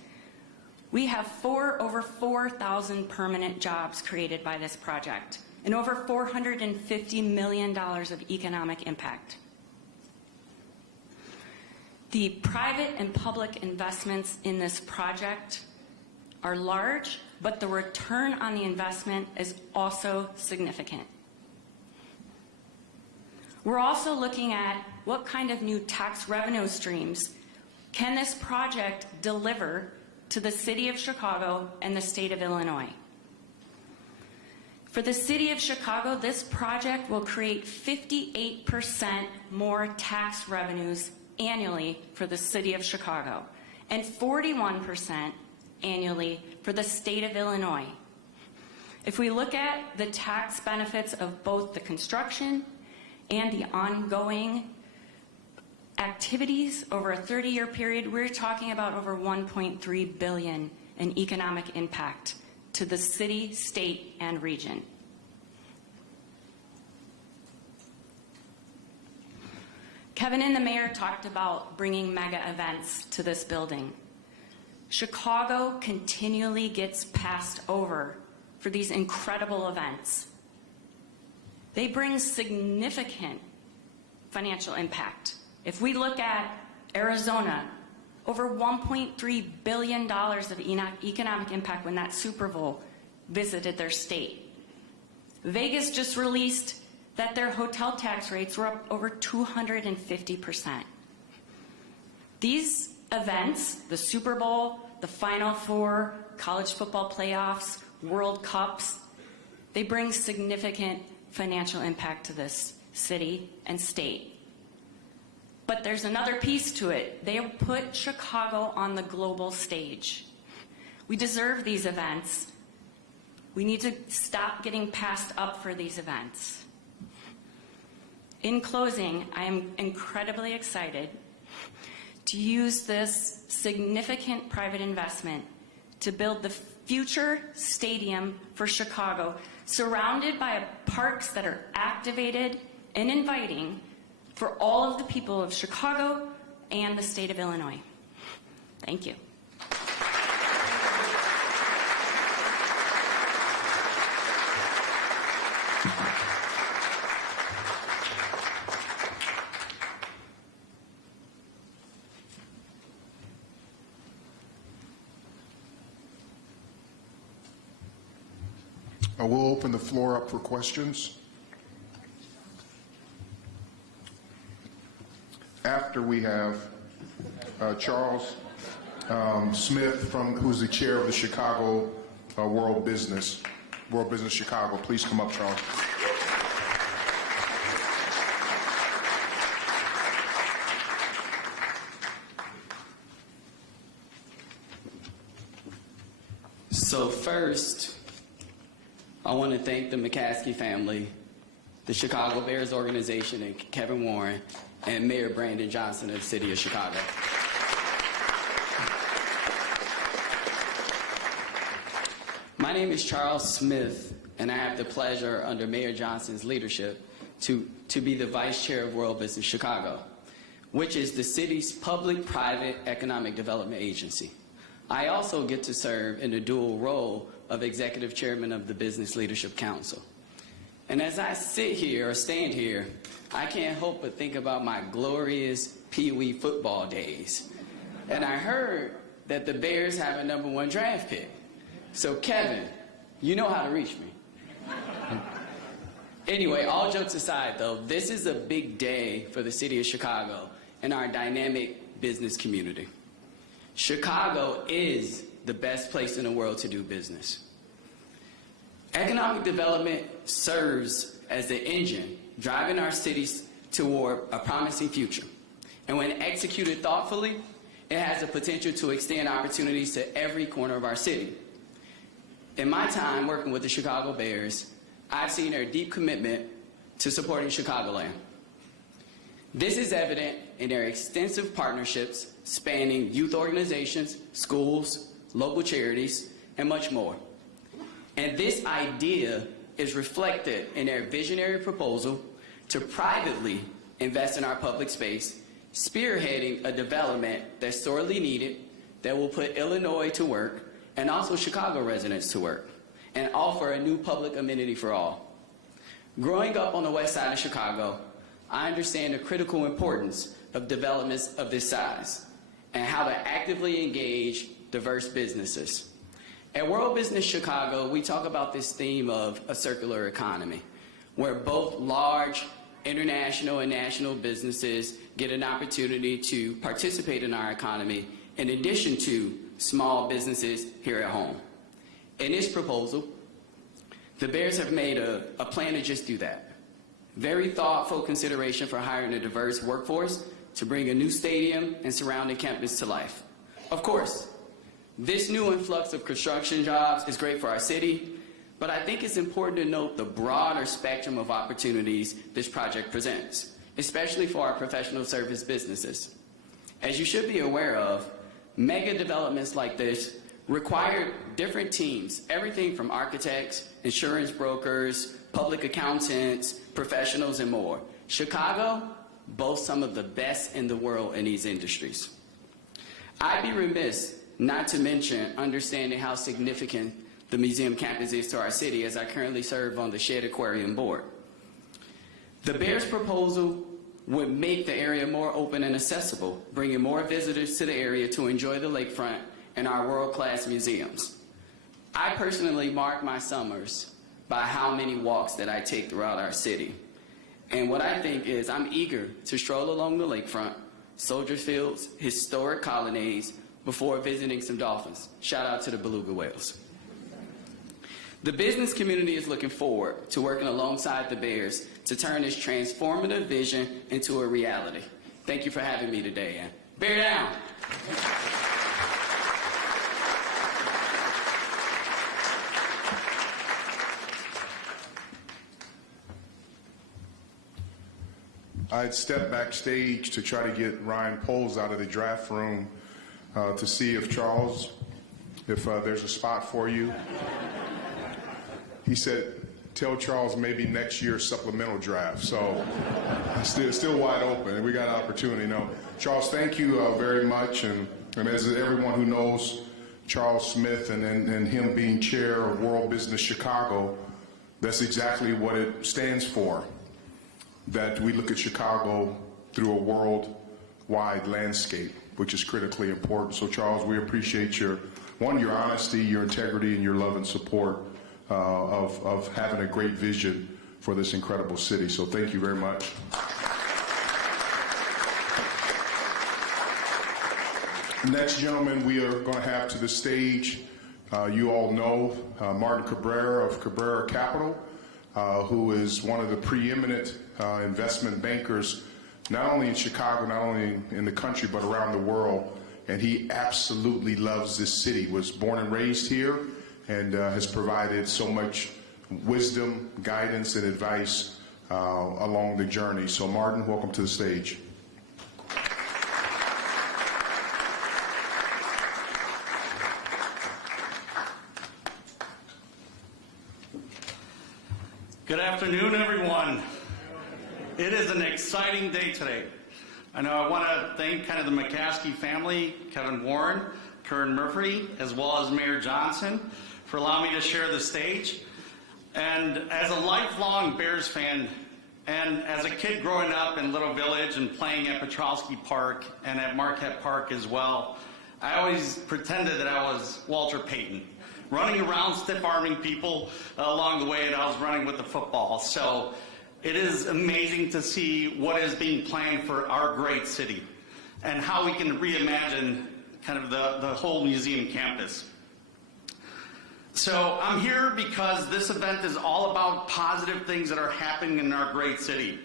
We have over 4,000 permanent jobs created by this project and over $450 million of economic impact. The private and public investments in this project are large, but the return on the investment is also significant. We're also looking at what kind of new tax revenue streams can this project deliver to the city of Chicago and the state of Illinois. For the city of Chicago, this project will create 58% more tax revenues annually for the city of Chicago and 41% annually for the state of Illinois. If we look at the tax benefits of both the construction and the ongoing activities over a 30-year period, we're talking about over $1.3 billion in economic impact to the city, state, and region. Kevin and the mayor talked about bringing mega events to this building. Chicago continually gets passed over for these incredible events. They bring significant financial impact. If we look at Arizona, over $1.3 billion of economic impact when that Super Bowl visited their state. Vegas just released that their hotel tax rates were up over 250%. These events, the Super Bowl, the Final Four, college football playoffs, World Cups, they bring significant financial impact to this city and state. But there's another piece to it. They have put Chicago on the global stage. We deserve these events. We need to stop getting passed up for these events. In closing, I am incredibly excited to use this significant private investment to build the future stadium for Chicago, surrounded by parks that are activated and inviting for all of the people of Chicago and the state of Illinois. Thank you. We'll open the floor up for questions. After we have Charles Smith, who's the chair of the Chicago World Business Chicago. Please come up, Charles. So first, I want to thank the McCaskey family, the Chicago Bears organization, and Kevin Warren, and Mayor Brandon Johnson of the City of Chicago. My name is Charles Smith, and I have the pleasure, under Mayor Johnson's leadership, to be the Vice Chair of World Business Chicago, which is the city's public-private economic development agency. I also get to serve in the dual role of Executive Chairman of the Business Leadership Council. And as I sit here or stand here, I can't help but think about my glorious Pee Wee football days. And I heard that the Bears have a #1 draft pick. So Kevin, you know how to reach me. Anyway, all jokes aside though, this is a big day for the city of Chicago and our dynamic business community. Chicago is the best place in the world to do business. Economic development serves as the engine driving our cities toward a promising future. And when executed thoughtfully, it has the potential to extend opportunities to every corner of our city. In my time working with the Chicago Bears, I've seen their deep commitment to supporting Chicagoland. This is evident in their extensive partnerships spanning youth organizations, schools, local charities, and much more. And this idea is reflected in their visionary proposal to privately invest in our public space, spearheading a development that's sorely needed that will put Illinois to work and also Chicago residents to work, and offer a new public amenity for all. Growing up on the west side of Chicago, I understand the critical importance of developments of this size and how to actively engage diverse businesses. At World Business Chicago, we talk about this theme of a circular economy, where both large international and national businesses get an opportunity to participate in our economy in addition to small businesses here at home. In this proposal, the Bears have made a plan to just do that. Very thoughtful consideration for hiring a diverse workforce to bring a new stadium and surrounding campus to life. Of course, this new influx of construction jobs is great for our city, but I think it's important to note the broader spectrum of opportunities this project presents, especially for our professional service businesses. As you should be aware of, mega developments like this require different teams, everything from architects, insurance brokers, public accountants, professionals, and more. Chicago boasts some of the best in the world in these industries. I'd be remiss not to mention understanding how significant the museum campus is to our city, as I currently serve on the Shed Aquarium board. The Bears proposal would make the area more open and accessible, bringing more visitors to the area to enjoy the lakefront and our world-class museums. I personally mark my summers by how many walks that I take throughout our city. And what I think is I'm eager to stroll along the lakefront, Soldier Field's historic colonnades, before visiting some dolphins. Shout out to the beluga whales. The business community is looking forward to working alongside the Bears to turn this transformative vision into a reality. Thank you for having me today, and bear down. I had stepped backstage to try to get Ryan Poles out of the draft room to see if Charles, if there's a spot for you. He said, tell Charles maybe next year's supplemental draft. So it's still wide open, and we got an opportunity. No, Charles, thank you very much. And as everyone who knows Charles Smith and him being chair of World Business Chicago, that's exactly what it stands for, that we look at Chicago through a worldwide landscape, which is critically important. So, Charles, we appreciate your honesty, your integrity, and your love and support of having a great vision for this incredible city. So thank you very much. Next gentleman we are going to have to the stage, you all know Martin Cabrera of Cabrera Capital, who is one of the preeminent investment bankers, not only in Chicago, not only in the country, but around the world. And he absolutely loves this city, was born and raised here, and has provided so much wisdom, guidance, and advice along the journey. So Martin, welcome to the stage. Good afternoon, everyone. It is an exciting day today. I know I want to thank kind of the McCaskey family, Kevin Warren, Kern Murphy, as well as Mayor Johnson, for allowing me to share the stage. And as a lifelong Bears fan, and as a kid growing up in Little Village and playing at Petrowski Park and at Marquette Park as well, I always pretended that I was Walter Payton, running around stiff-arming people along the way that I was running with the football. So it is amazing to see what is being planned for our great city and how we can reimagine kind of the whole museum campus. So I'm here because this event is all about positive things that are happening in our great city.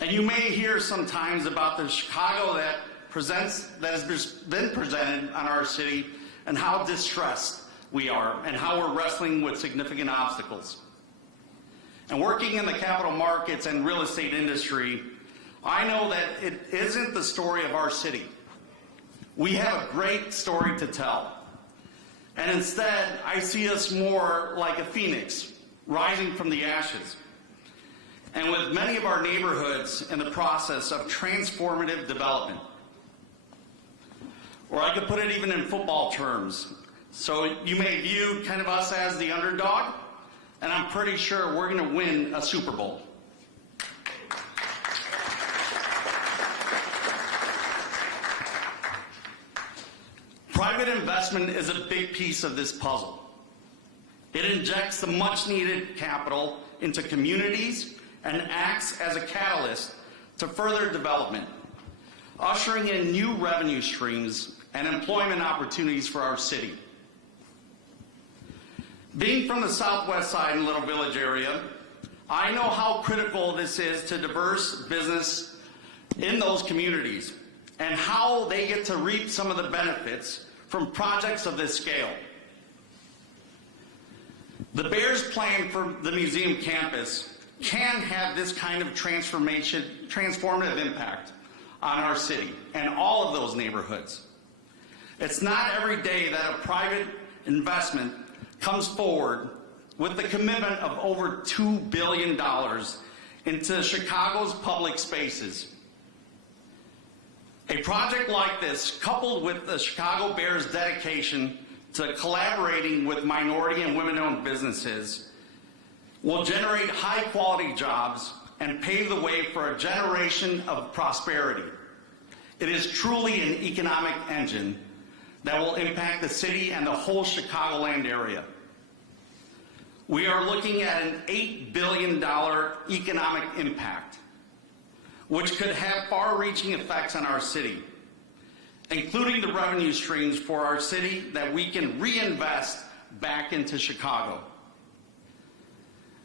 And you may hear sometimes about the Chicago that has been presented on our city and how distressed we are and how we're wrestling with significant obstacles. And working in the capital markets and real estate industry, I know that it isn't the story of our city. We have a great story to tell. And instead, I see us more like a phoenix rising from the ashes. And with many of our neighborhoods in the process of transformative development. Or I could put it even in football terms. So you may view kind of us as the underdog, and I'm pretty sure we're going to win a Super Bowl. Private investment is a big piece of this puzzle. It injects the much-needed capital into communities and acts as a catalyst to further development, ushering in new revenue streams and employment opportunities for our city. Being from the southwest side and Little Village area, I know how critical this is to diverse business in those communities and how they get to reap some of the benefits from projects of this scale. The Bears plan for the museum campus can have this kind of transformative impact on our city and all of those neighborhoods. It's not every day that a private investment comes forward with the commitment of over $2 billion into Chicago's public spaces. A project like this, coupled with the Chicago Bears' dedication to collaborating with minority and women-owned businesses, will generate high-quality jobs and pave the way for a generation of prosperity. It is truly an economic engine that will impact the city and the whole Chicagoland area. We are looking at an $8 billion economic impact, which could have far-reaching effects on our city, including the revenue streams for our city that we can reinvest back into Chicago.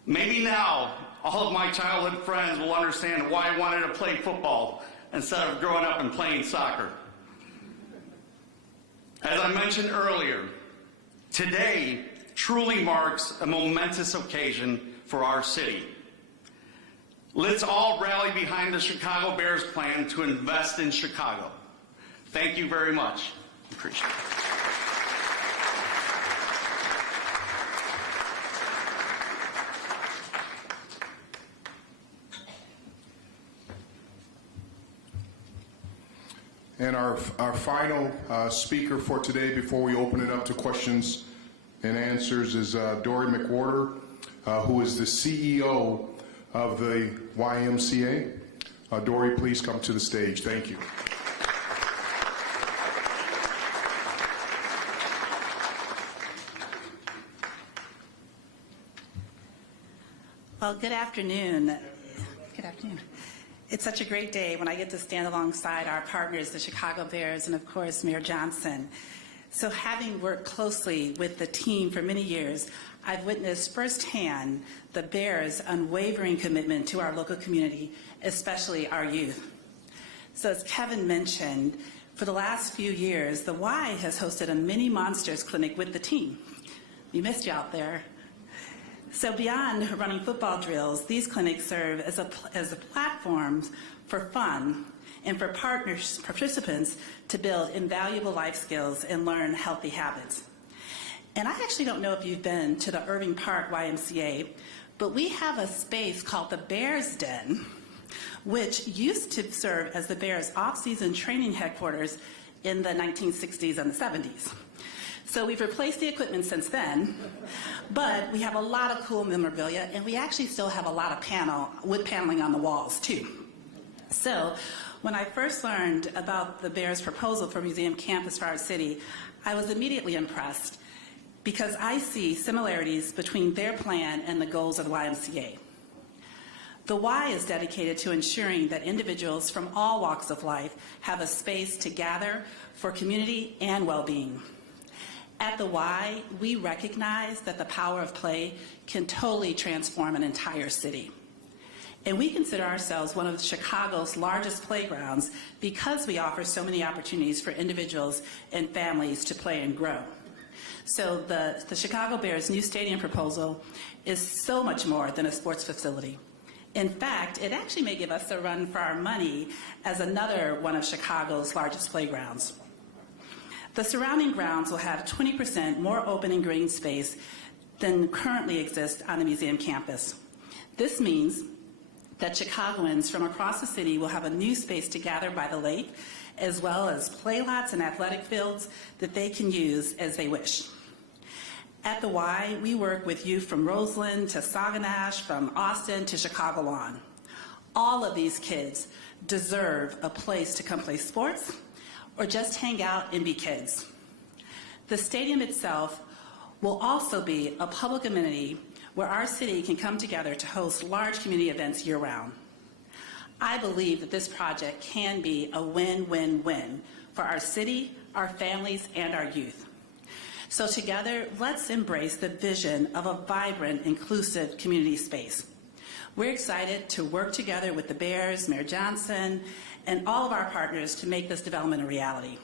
Maybe now, all of my childhood friends will understand why I wanted to play football instead of growing up and playing soccer. As I mentioned earlier, today truly marks a momentous occasion for our city. Let's all rally behind the Chicago Bears plan to invest in Chicago. Thank you very much. Appreciate it. And our final speaker for today, before we open it up to questions and answers, is Dory McWhorter, who is the CEO of the YMCA. Dory, please come to the stage. Thank you. Well, good afternoon. Good afternoon. It's such a great day when I get to stand alongside our partners, the Chicago Bears, and of course, Mayor Johnson. So having worked closely with the team for many years, I've witnessed firsthand the Bears' unwavering commitment to our local community, especially our youth. So as Kevin mentioned, for the last few years, the Y has hosted a mini monsters clinic with the team. We missed you out there. So beyond running football drills, these clinics serve as a platform for fun and for participants to build invaluable life skills and learn healthy habits. And I actually don't know if you've been to the Irving Park YMCA, but we have a space called the Bears Den, which used to serve as the Bears' off-season training headquarters in the 1960s and the 70s. So we've replaced the equipment since then, but we have a lot of cool memorabilia, and we actually still have a lot of wood paneling on the walls, too. So when I first learned about the Bears' proposal for Museum Campus for our city, I was immediately impressed because I see similarities between their plan and the goals of the YMCA. The Y is dedicated to ensuring that individuals from all walks of life have a space to gather for community and well-being. At the Y, we recognize that the power of play can totally transform an entire city. And we consider ourselves one of Chicago's largest playgrounds because we offer so many opportunities for individuals and families to play and grow. So the Chicago Bears' new stadium proposal is so much more than a sports facility. In fact, it actually may give us a run for our money as another one of Chicago's largest playgrounds. The surrounding grounds will have 20% more open and green space than currently exists on the museum campus. This means that Chicagoans from across the city will have a new space to gather by the lake, as well as playlots and athletic fields that they can use as they wish. At the Y, we work with youth from Roseland to Saguenash, from Austin to Chicago Lawn. All of these kids deserve a place to come play sports or just hang out and be kids. The stadium itself will also be a public amenity where our city can come together to host large community events year-round. I believe that this project can be a win-win-win for our city, our families, and our youth. So together, let's embrace the vision of a vibrant, inclusive community space. We're excited to work together with the Bears, Mayor Johnson, and all of our partners to make this development a reality.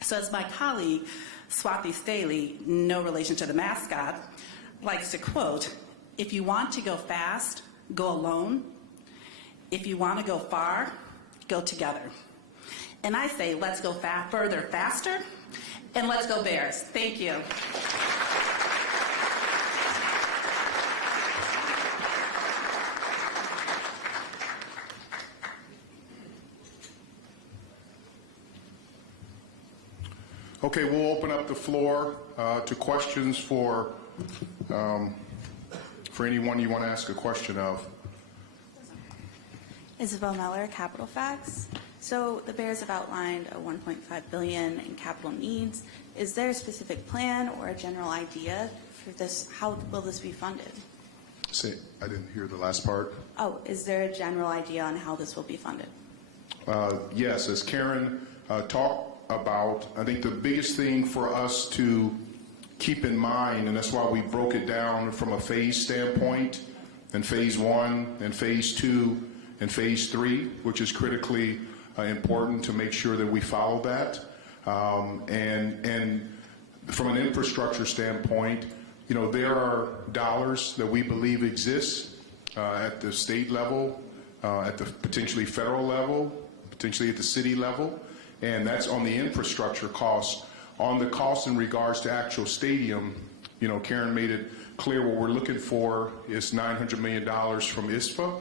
So as my colleague, Swati Staley, no relation to the mascot, likes to quote, if you want to go fast, go alone. If you want to go far, go together. And I say, let's go further, faster, and let's go Bears. Thank you. Okay, we'll open up the floor to questions for anyone you want to ask a question of. Isabel Meller, Capital Facts. So the Bears have outlined a $1.5 billion in capital needs. Is there a specific plan or a general idea for this? How will this be funded? I didn't hear the last part. Oh, is there a general idea on how this will be funded? Yes, as Karen talked about, I think the biggest thing for us to keep in mind, and that's why we broke it down from a phase standpoint, and phase 1 and phase 2 and phase 3, which is critically important to make sure that we follow that. And from an infrastructure standpoint, you know, there are dollars that we believe exist at the state level, at the potentially federal level, potentially at the city level, and that's on the infrastructure costs. On the costs in regards to actual stadium, you know, Karen made it clear what we're looking for is $900 million from ISFA.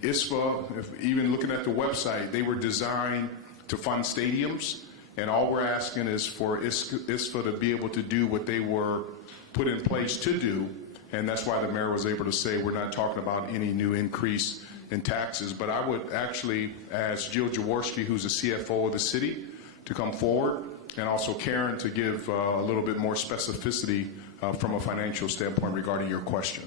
ISFA, even looking at the website, they were designed to fund stadiums, and all we're asking is for ISFA to be able to do what they were put in place to do, and that's why the mayor was able to say we're not talking about any new increase in taxes. But I would actually ask Jill Jaworski, who's the CFO of the city, to come forward, and also Karen to give a little bit more specificity from a financial standpoint regarding your question.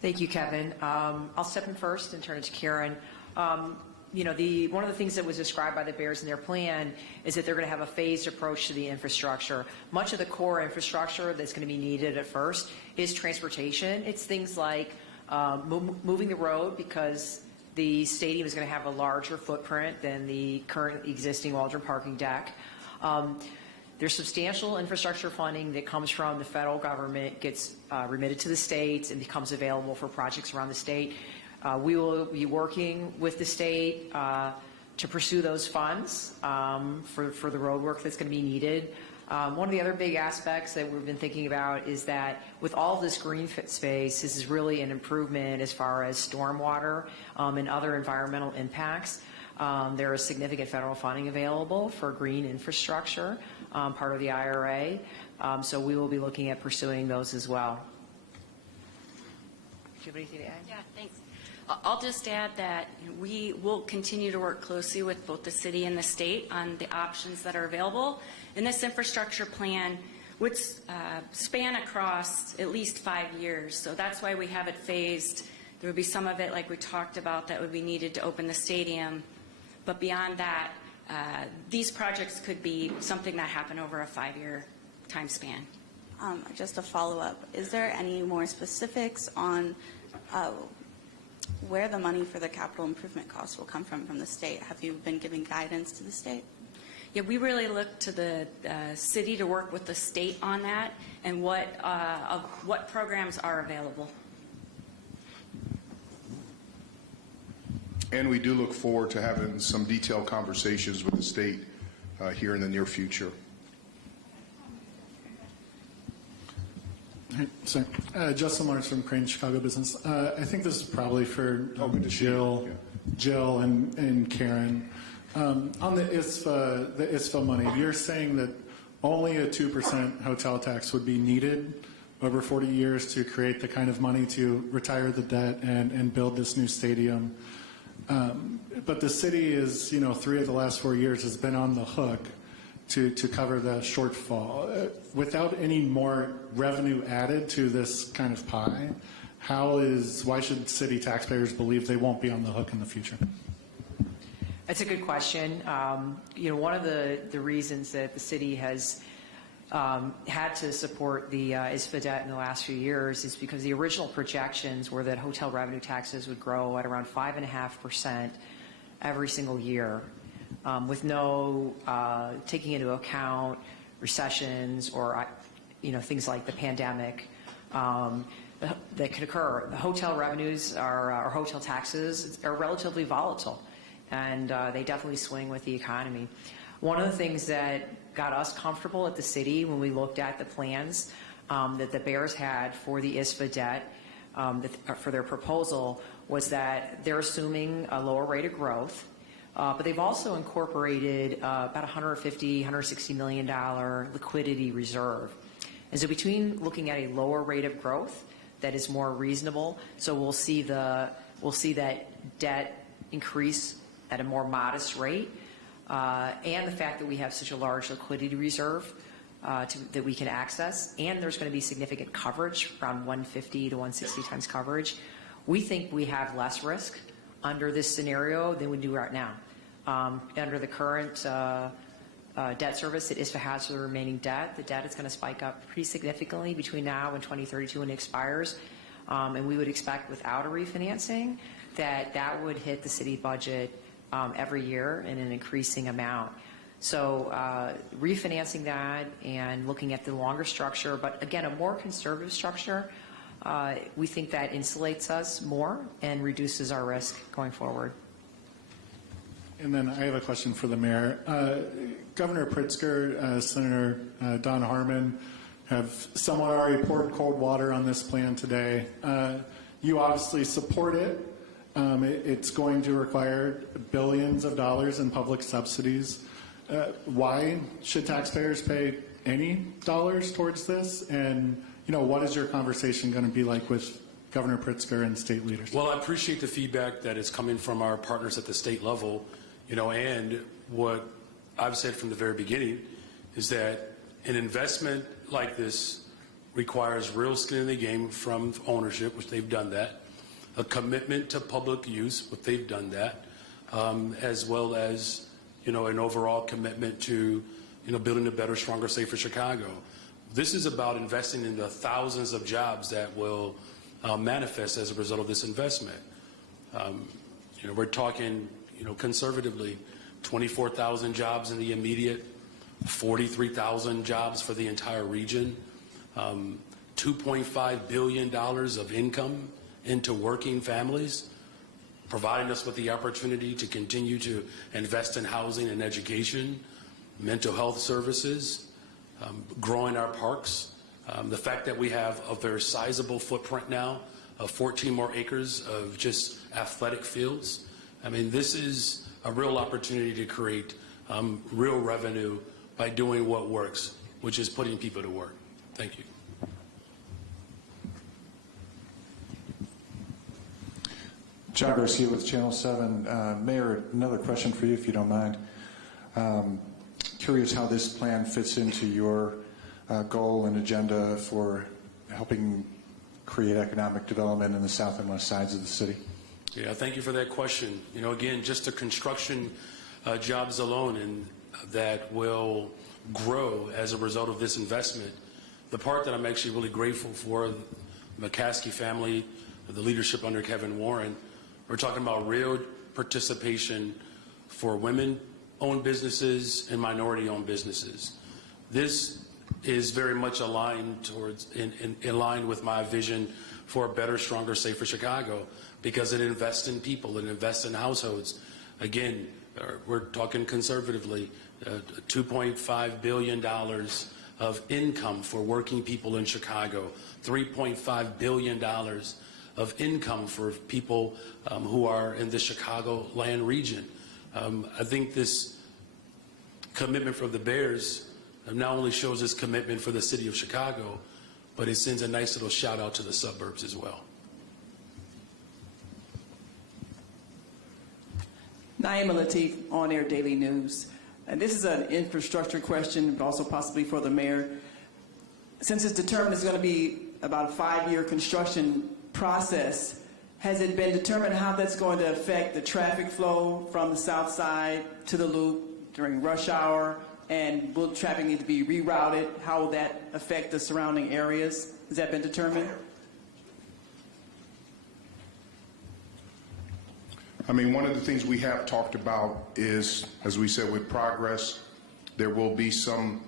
Thank you, Kevin. I'll step in first and turn it to Karen. You know, one of the things that was described by the Bears in their plan is that they're going to have a phased approach to the infrastructure. Much of the core infrastructure that's going to be needed at first is transportation. It's things like moving the road, because the stadium is going to have a larger footprint than the current existing Waldron parking deck. There's substantial infrastructure funding that comes from the federal government, gets remitted to the states, and becomes available for projects around the state. We will be working with the state to pursue those funds for the road work that's going to be needed. One of the other big aspects that we've been thinking about is that with all this green space, this is really an improvement as far as stormwater and other environmental impacts. There is significant federal funding available for green infrastructure, part of the IRA. So we will be looking at pursuing those as well. Do you have anything to add? Yeah, thanks. I'll just add that we will continue to work closely with both the city and the state on the options that are available. And this infrastructure plan would span across at least 5 years. So that's why we have it phased. There would be some of it, like we talked about, that would be needed to open the stadium. But beyond that, these projects could be something that happen over a 5-year time span. Just a follow-up. Is there any more specifics on where the money for the capital improvement costs will come from the state? Have you been giving guidance to the state? Yeah, we really look to the city to work with the state on that and what programs are available. And we do look forward to having some detailed conversations with the state here in the near future. Sorry. Justin Lawrence from Crane Chicago Business. I think this is probably for Jill and Karen. On the ISFA money, you're saying that only a 2% hotel tax would be needed over 40 years to create the kind of money to retire the debt and build this new stadium. But the city is, 3 of the last 4 years has been on the hook to cover the shortfall. Without any more revenue added to this kind of pie, why should city taxpayers believe they won't be on the hook in the future? That's a good question. One of the reasons that the city has had to support the ISFA debt in the last few years is because the original projections were that hotel revenue taxes would grow at around 5.5% every single year, with no taking into account recessions or things like the pandemic that could occur. The hotel revenues or hotel taxes are relatively volatile, and they definitely swing with the economy. One of the things that got us comfortable at the city when we looked at the plans that the Bears had for the ISFA debt for their proposal was that they're assuming a lower rate of growth, but they've also incorporated about $160 million liquidity reserve. And so between looking at a lower rate of growth that is more reasonable, so we'll see that debt increase at a more modest rate, and the fact that we have such a large liquidity reserve that we can access, and there's going to be significant coverage, around 150 to 160 times coverage. We think we have less risk under this scenario than we do right now. Under the current debt service that ISFA has for the remaining debt, the debt is going to spike up pretty significantly between now and 2032 when it expires. And we would expect without a refinancing that would hit the city budget every year in an increasing amount. So refinancing that and looking at the longer structure, but again, a more conservative structure, we think that insulates us more and reduces our risk going forward. And then I have a question for the mayor. Governor Pritzker, Senator Don Harmon have somewhat already poured cold water on this plan today. You obviously support it. It's going to require billions of dollars in public subsidies. Why should taxpayers pay any dollars towards this? And, what is your conversation going to be like with Governor Pritzker and state leaders? Well, I appreciate the feedback that is coming from our partners at the state level, and what I've said from the very beginning is that an investment like this requires real skin in the game from ownership, which they've done that, a commitment to public use, but they've done that, as well as, an overall commitment to, building a better, stronger, safer Chicago. This is about investing in the thousands of jobs that will manifest as a result of this investment. We're talking, conservatively, 24,000 jobs in the immediate, 43,000 jobs for the entire region, $2.5 billion of income into working families, providing us with the opportunity to continue to invest in housing and education, mental health services, growing our parks. The fact that we have a very sizable footprint now of 14 more acres of just athletic fields. This is a real opportunity to create real revenue by doing what works, which is putting people to work. Thank you. John Garcia with Channel 7. Mayor, another question for you, if you don't mind. Curious how this plan fits into your goal and agenda for helping create economic development in the south and west sides of the city. Yeah, thank you for that question. Again, just the construction jobs alone and that will grow as a result of this investment. The part that I'm actually really grateful for, the McCaskey family, the leadership under Kevin Warren, we're talking about real participation for women-owned businesses and minority-owned businesses. This is very much aligned towards, in line with my vision for a better, stronger, safer Chicago, because it invests in people, it invests in households. Again, we're talking conservatively, $2.5 billion of income for working people in Chicago, $3.5 billion of income for people who are in the Chicagoland region. I think this commitment from the Bears not only shows its commitment for the city of Chicago, but it sends a nice little shout out to the suburbs as well. Naima Latif, On Air Daily News. And this is an infrastructure question, but also possibly for the mayor. Since it's determined it's going to be about a 5-year construction process, has it been determined how that's going to affect the traffic flow from the south side to the loop during rush hour? And will traffic need to be rerouted? How will that affect the surrounding areas? Has that been determined? One of the things we have talked about is, as we said, with progress, there will be some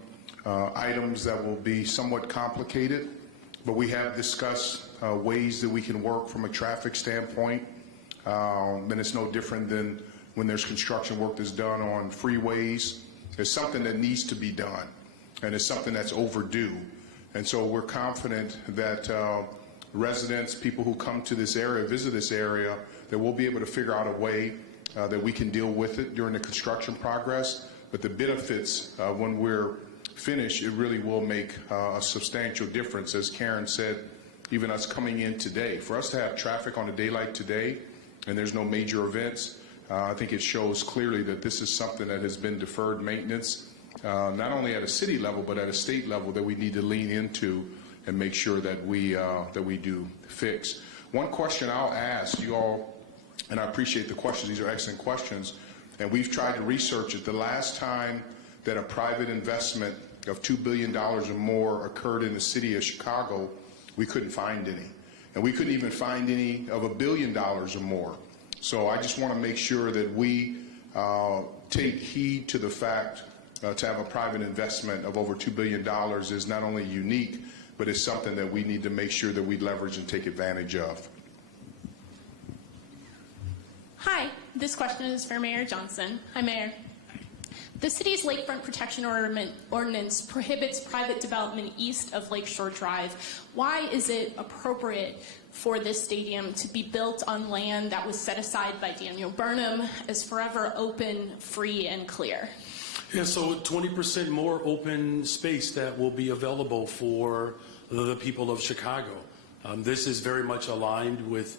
items that will be somewhat complicated, but we have discussed ways that we can work from a traffic standpoint. And it's no different than when there's construction work that's done on freeways. It's something that needs to be done, and it's something that's overdue. And so we're confident that residents, people who come to this area, visit this area, that we'll be able to figure out a way that we can deal with it during the construction progress. But the benefits, when we're finished, it really will make a substantial difference. As Karen said, even us coming in today, for us to have traffic on a day like today, and there's no major events, I think it shows clearly that this is something that has been deferred maintenance, not only at a city level, but at a state level, that we need to lean into and make sure that we do fix. One question I'll ask you all, and I appreciate the questions, these are excellent questions, and we've tried to research it. The last time that a private investment of $2 billion or more occurred in the city of Chicago, we couldn't find any. And we couldn't even find any of $1 billion or more. So I just want to make sure that we take heed to the fact to have a private investment of over $2 billion is not only unique, but it's something that we need to make sure that we leverage and take advantage of. Hi, this question is for Mayor Johnson. Hi, Mayor. The city's lakefront protection ordinance prohibits private development east of Lakeshore Drive. Why is it appropriate for this stadium to be built on land that was set aside by Daniel Burnham as forever open, free, and clear? Yeah, so 20% more open space that will be available for the people of Chicago. This is very much aligned with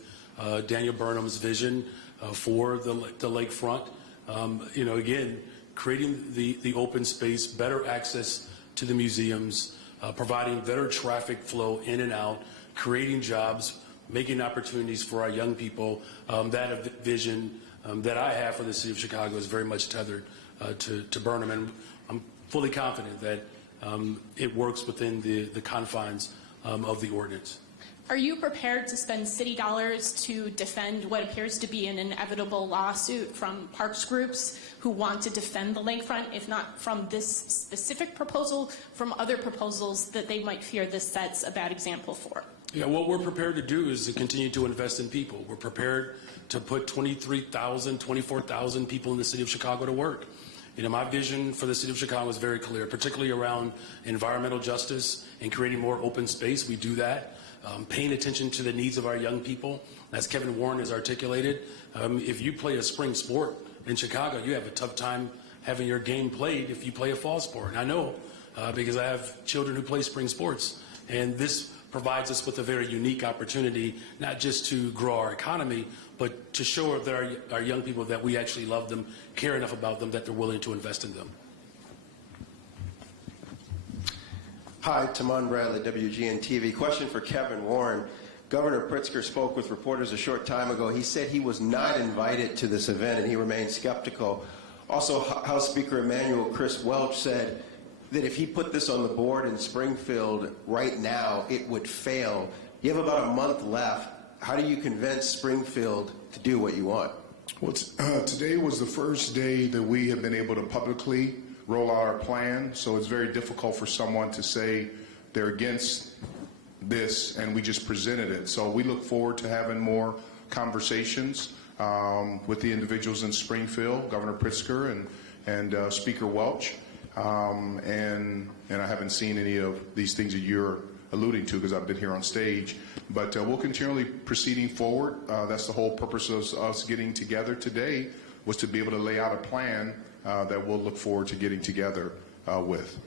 Daniel Burnham's vision for the lakefront. Again, creating the open space, better access to the museums, providing better traffic flow in and out, creating jobs, making opportunities for our young people. That vision that I have for the city of Chicago is very much tethered to Burnham, and I'm fully confident that it works within the confines of the ordinance. Are you prepared to spend city dollars to defend what appears to be an inevitable lawsuit from parks groups who want to defend the lakefront, if not from this specific proposal, from other proposals that they might fear this sets a bad example for? Yeah, what we're prepared to do is to continue to invest in people. We're prepared to put 23,000, 24,000 people in the city of Chicago to work. My vision for the city of Chicago is very clear, particularly around environmental justice and creating more open space. We do that. Paying attention to the needs of our young people, as Kevin Warren has articulated. If you play a spring sport in Chicago, you have a tough time having your game played if you play a fall sport. And I know because I have children who play spring sports. And this provides us with a very unique opportunity, not just to grow our economy, but to show our young people that we actually love them, care enough about them, that they're willing to invest in them. Hi, Taman Bradley, WGN-TV. Question for Kevin Warren. Governor Pritzker spoke with reporters a short time ago. He said he was not invited to this event, and he remained skeptical. Also, House Speaker Emanuel Chris Welch said that if he put this on the board in Springfield right now, it would fail. You have about a month left. How do you convince Springfield to do what you want? Well, today was the first day that we have been able to publicly roll out our plan, so it's very difficult for someone to say they're against this and we just presented it. So we look forward to having more conversations with the individuals in Springfield, Governor Pritzker and Speaker Welch, and I haven't seen any of these things that you're alluding to because I've been here on stage, but we'll continually proceeding forward. That's the whole purpose of us getting together today, was to be able to lay out a plan that we'll look forward to getting together with.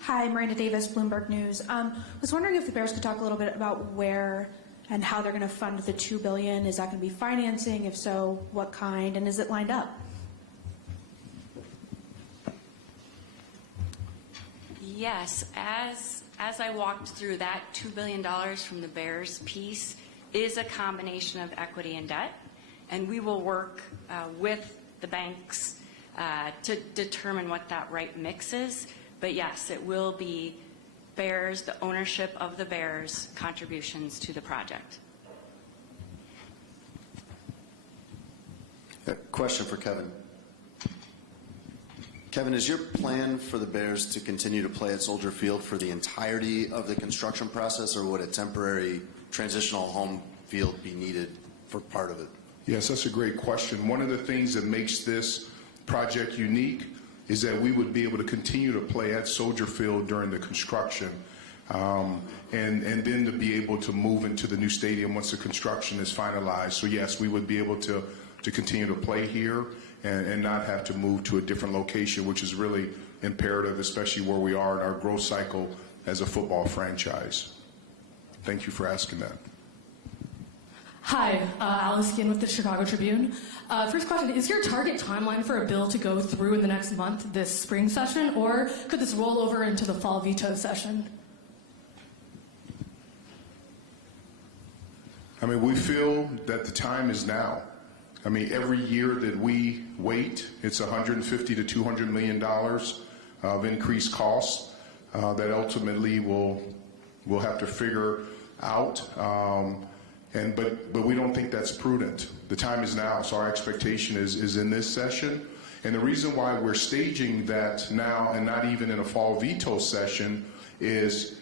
Hi, Miranda Davis, Bloomberg News. Was wondering if the Bears could talk a little bit about where and how they're going to fund the $2 billion. Is that going to be financing? If so, what kind? And is it lined up? Yes, as I walked through that, $2 billion from the Bears piece is a combination of equity and debt, and we will work with the banks to determine what that right mix is. But yes, it will be Bears, the ownership of the Bears, contributions to the project. A question for Kevin. Kevin, is your plan for the Bears to continue to play at Soldier Field for the entirety of the construction process, or would a temporary transitional home field be needed for part of it? Yes, that's a great question. One of the things that makes this project unique is that we would be able to continue to play at Soldier Field during the construction, and then to be able to move into the new stadium once the construction is finalized. So yes, we would be able to continue to play here and not have to move to a different location, which is really imperative, especially where we are in our growth cycle as a football franchise. Thank you for asking that. Hi, Alice Ginn with the Chicago Tribune. First question, is your target timeline for a bill to go through in the next month, this spring session, or could this roll over into the fall veto session? I mean, we feel that the time is now. I mean, every year that we wait, it's $150 to $200 million of increased costs that ultimately we'll have to figure out. But we don't think that's prudent. The time is now, so our expectation is in this session. And the reason why we're staging that now and not even in a fall veto session is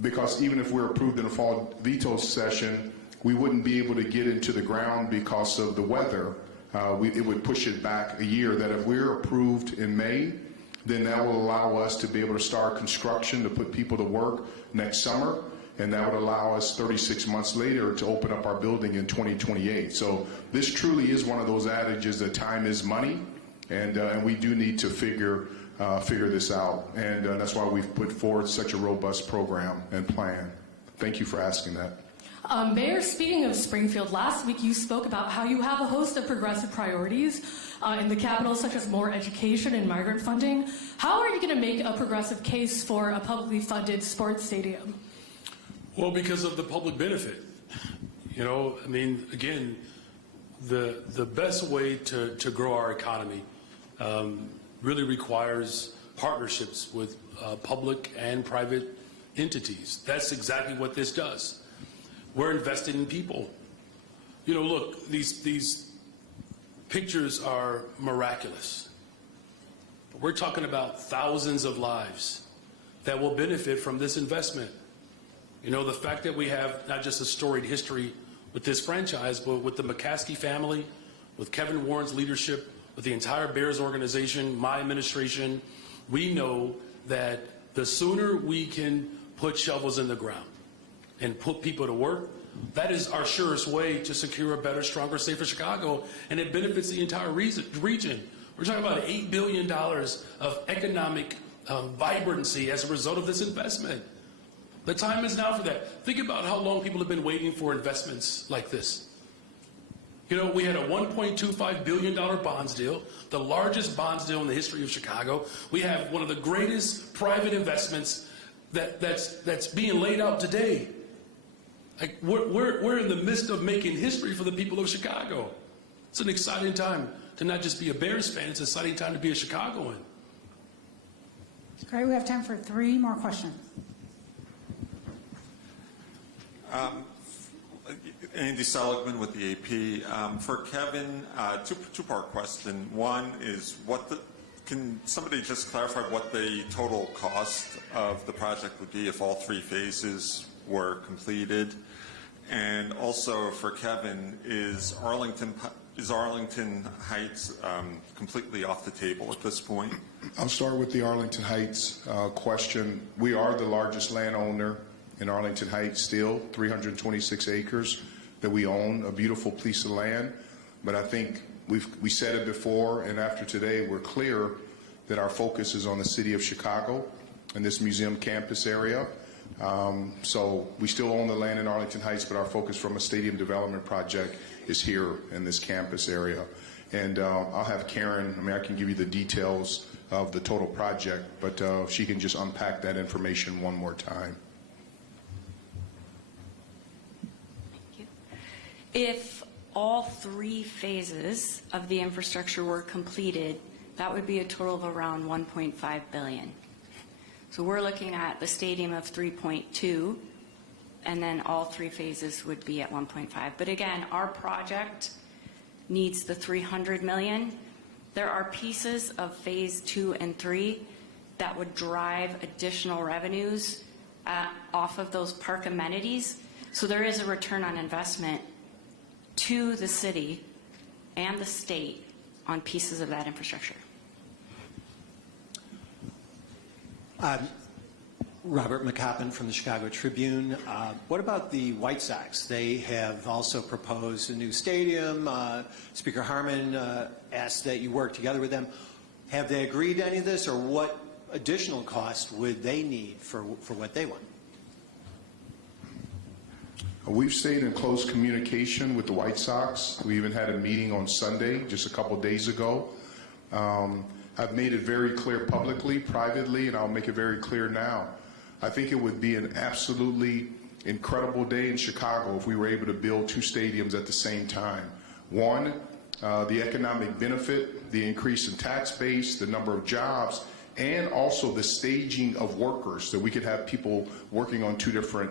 because even if we're approved in a fall veto session, we wouldn't be able to get into the ground because of the weather it would push it back a year, that if we're approved in May, then that will allow us to be able to start construction, to put people to work next summer, and that would allow us 36 months later to open up our building in 2028. So this truly is one of those adages that time is money, and we do need to figure this out, and that's why we've put forward such a robust program and plan. Thank you for asking that. Mayor, speaking of Springfield, last week you spoke about how you have a host of progressive priorities in the capital, such as more education and migrant funding. How are you going to make a progressive case for a publicly funded sports stadium? Well, because of the public benefit. You know, I mean, again, the best way to grow our economy really requires partnerships with public and private entities. That's exactly what this does. We're invested in people. You know, look, these pictures are miraculous. But we're talking about thousands of lives that will benefit from this investment. You know, the fact that we have not just a storied history with this franchise, but with the McCaskey family, with Kevin Warren's leadership, with the entire Bears organization, my administration, we know that the sooner we can put shovels in the ground and put people to work, that is our surest way to secure a better, stronger, safer Chicago, and it benefits the entire region. We're talking about $8 billion of economic vibrancy as a result of this investment. The time is now for that. Think about how long people have been waiting for investments like this. You know, we had a $1.25 billion bonds deal, the largest bonds deal in the history of Chicago. We have one of the greatest private investments that's being laid out today. Like we're in the midst of making history for the people of Chicago. It's an exciting time to not just be a Bears fan, it's an exciting time to be a Chicagoan. Great, we have time for 3 more questions. Andy Seligman with the AP. For Kevin, two-part question. One is, can somebody just clarify what the total cost of the project would be if all 3 phases were completed? And also for Kevin, is Arlington Heights completely off the table at this point? I'll start with the Arlington Heights question. We are the largest landowner in Arlington Heights still, 326 acres that we own, a beautiful piece of land. But I think we said it before, and after today, we're clear that our focus is on the city of Chicago and this museum campus area. So we still own the land in Arlington Heights, but our focus from a stadium development project is here in this campus area. And I'll have Karen, I can give you the details of the total project, but she can just unpack that information one more time. If all 3 phases of the infrastructure were completed, that would be a total of around $1.5 billion. So we're looking at the stadium of 3.2, and then all 3 phases would be at 1.5. But again, our project needs the $300 million. There are pieces of phase 2 and 3 that would drive additional revenues off of those park amenities. So there is a return on investment to the city and the state on pieces of that infrastructure. Robert McCoppin from the Chicago Tribune. What about the White Sox? They have also proposed a new stadium. Speaker Harmon asked that you work together with them. Have they agreed to any of this, or what additional cost would they need for what they want? We've stayed in close communication with the White Sox. We even had a meeting on Sunday, just a couple days ago. I've made it very clear publicly, privately, and I'll make it very clear now. I think it would be an absolutely incredible day in Chicago if we were able to build 2 stadiums at the same time. One, the economic benefit, the increase in tax base, the number of jobs, and also the staging of workers, that we could have people working on 2 different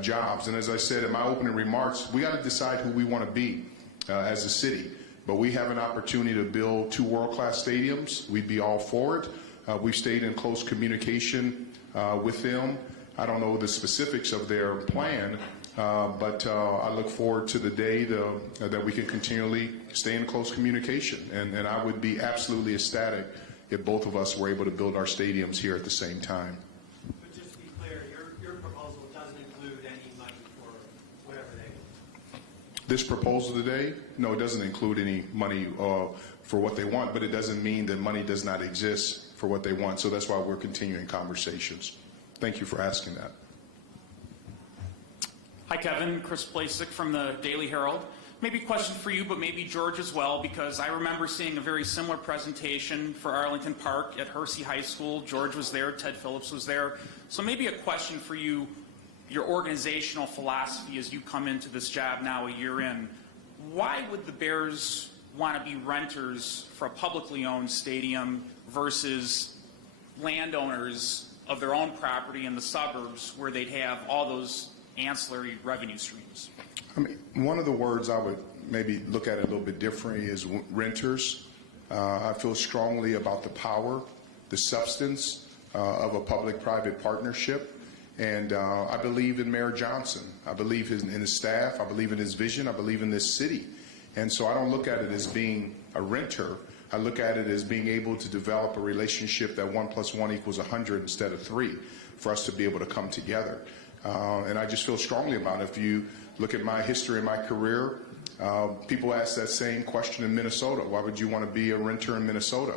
jobs. And as I said in my opening remarks, we got to decide who we want to be as a city. But we have an opportunity to build 2 world-class stadiums. We'd be all for it. We've stayed in close communication with them. I don't know the specifics of their plan, But I look forward to the day that we can continually stay in close communication. And I would be absolutely ecstatic if both of us were able to build our stadiums here at the same time. But just to be clear, your proposal doesn't include any money for whatever they want. This proposal today, no, it doesn't include any money for what they want, but it doesn't mean that money does not exist for what they want. So that's why we're continuing conversations. Thank you for asking that. Hi, Kevin. Chris Blasek from the Daily Herald. Maybe a question for you, but maybe George as well, because I remember seeing a very similar presentation for Arlington Park at Hersey High School. George was there, Ted Phillips was there. So maybe a question for you, your organizational philosophy as you come into this job now a year in. Why would the Bears want to be renters for a publicly owned stadium versus landowners of their own property in the suburbs where they'd have all those ancillary revenue streams? I mean, one of the words I would maybe look at it a little bit differently is renters. I feel strongly about the power, the substance of a public-private partnership. And I believe in Mayor Johnson. I believe in his staff. I believe in his vision. I believe in this city. And so I don't look at it as being a renter. I look at it as being able to develop a relationship that 1 + 1 = 100 instead of 3 for us to be able to come together. And I just feel strongly about it. If you look at my history and my career, people ask that same question in Minnesota. Why would you want to be a renter in Minnesota?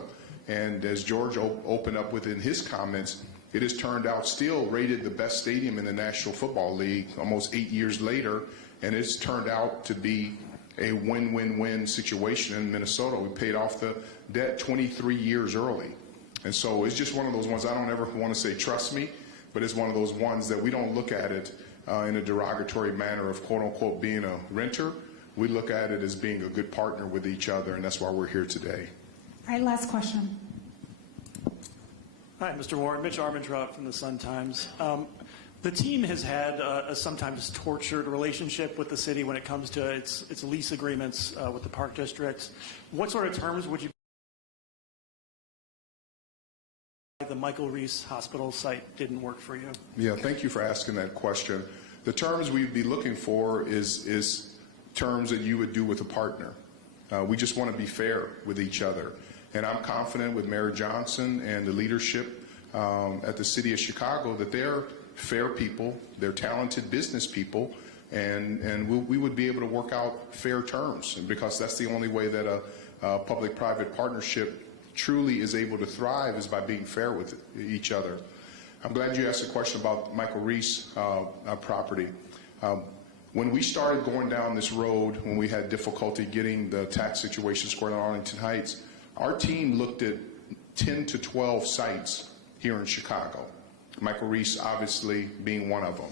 And as George opened up with in his comments, it has turned out still rated the best stadium in the National Football League almost 8 years later, and it's turned out to be a win-win-win situation in Minnesota. We paid off the debt 23 years early. And so it's just one of those ones, I don't ever want to say trust me, but it's one of those ones that we don't look at it in a derogatory manner of quote-unquote being a renter. We look at it as being a good partner with each other, and that's why we're here today. All right, last question. Hi, Mr. Warren. Mitch Armentrout from the Sun-Times. The team has had a sometimes tortured relationship with the city when it comes to its lease agreements with the Park District. What sort of terms would you the Michael Reese Hospital site didn't work for you? Yeah, thank you for asking that question. The terms we'd be looking for is terms that you would do with a partner. We just want to be fair with each other. And I'm confident with Mayor Johnson and the leadership at the city of Chicago that they're fair people, they're talented business people, and we would be able to work out fair terms, because that's the only way that a public-private partnership truly is able to thrive, is by being fair with each other. I'm glad you asked a question about Michael Reese property. When we started going down this road, when we had difficulty getting the tax situation squared on Arlington Heights, our team looked at 10 to 12 sites here in Chicago, Michael Reese obviously being one of them.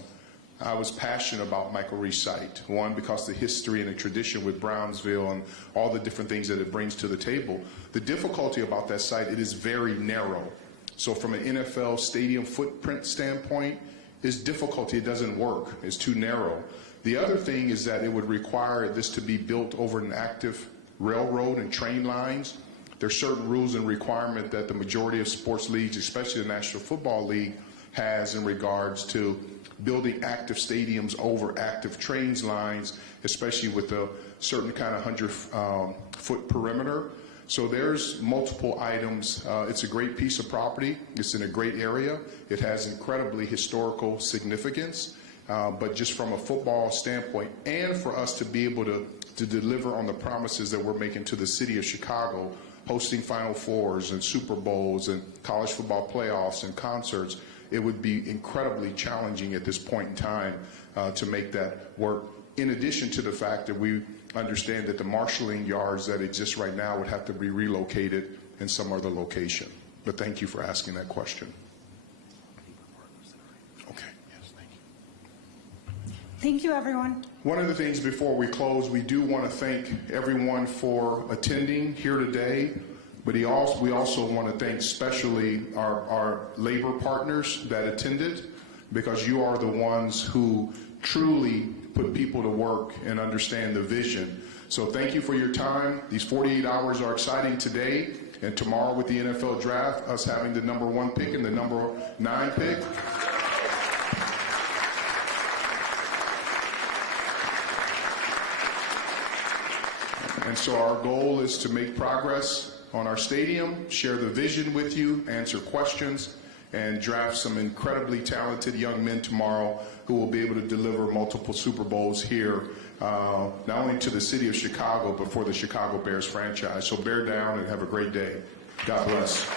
I was passionate about Michael Reese site. One, because the history and the tradition with Brownsville and all the different things that it brings to the table. The difficulty about that site, it is very narrow. So from an NFL stadium footprint standpoint, it's difficulty, it doesn't work, it's too narrow. The other thing is that it would require this to be built over an active railroad and train lines. There's certain rules and requirement that the majority of sports leagues, especially the National Football League, has in regards to building active stadiums over active trains lines, especially with a certain kind of 100-foot perimeter. So there's multiple items. It's a great piece of property. It's in a great area. It has incredibly historical significance. But just from a football standpoint, and for us to be able to deliver on the promises that we're making to the city of Chicago, hosting Final Fours and Super Bowls and college football playoffs and concerts, it would be incredibly challenging at this point in time to make that work. In addition to the fact that we understand that the marshalling yards that exist right now would have to be relocated in some other location. But thank you for asking that question. Okay, yes, thank you. Thank you, everyone. One of the things before we close, we do want to thank everyone for attending here today, but we also want to thank especially our labor partners that attended, because you are the ones who truly put people to work and understand the vision. So thank you for your time. These 48 hours are exciting today, and tomorrow with the NFL draft, us having the #1 pick and the #9 pick. And so our goal is to make progress on our stadium, share the vision with you, answer questions, and draft some incredibly talented young men tomorrow who will be able to deliver multiple Super Bowls here, not only to the city of Chicago, but for the Chicago Bears franchise. So bear down and have a great day. God bless.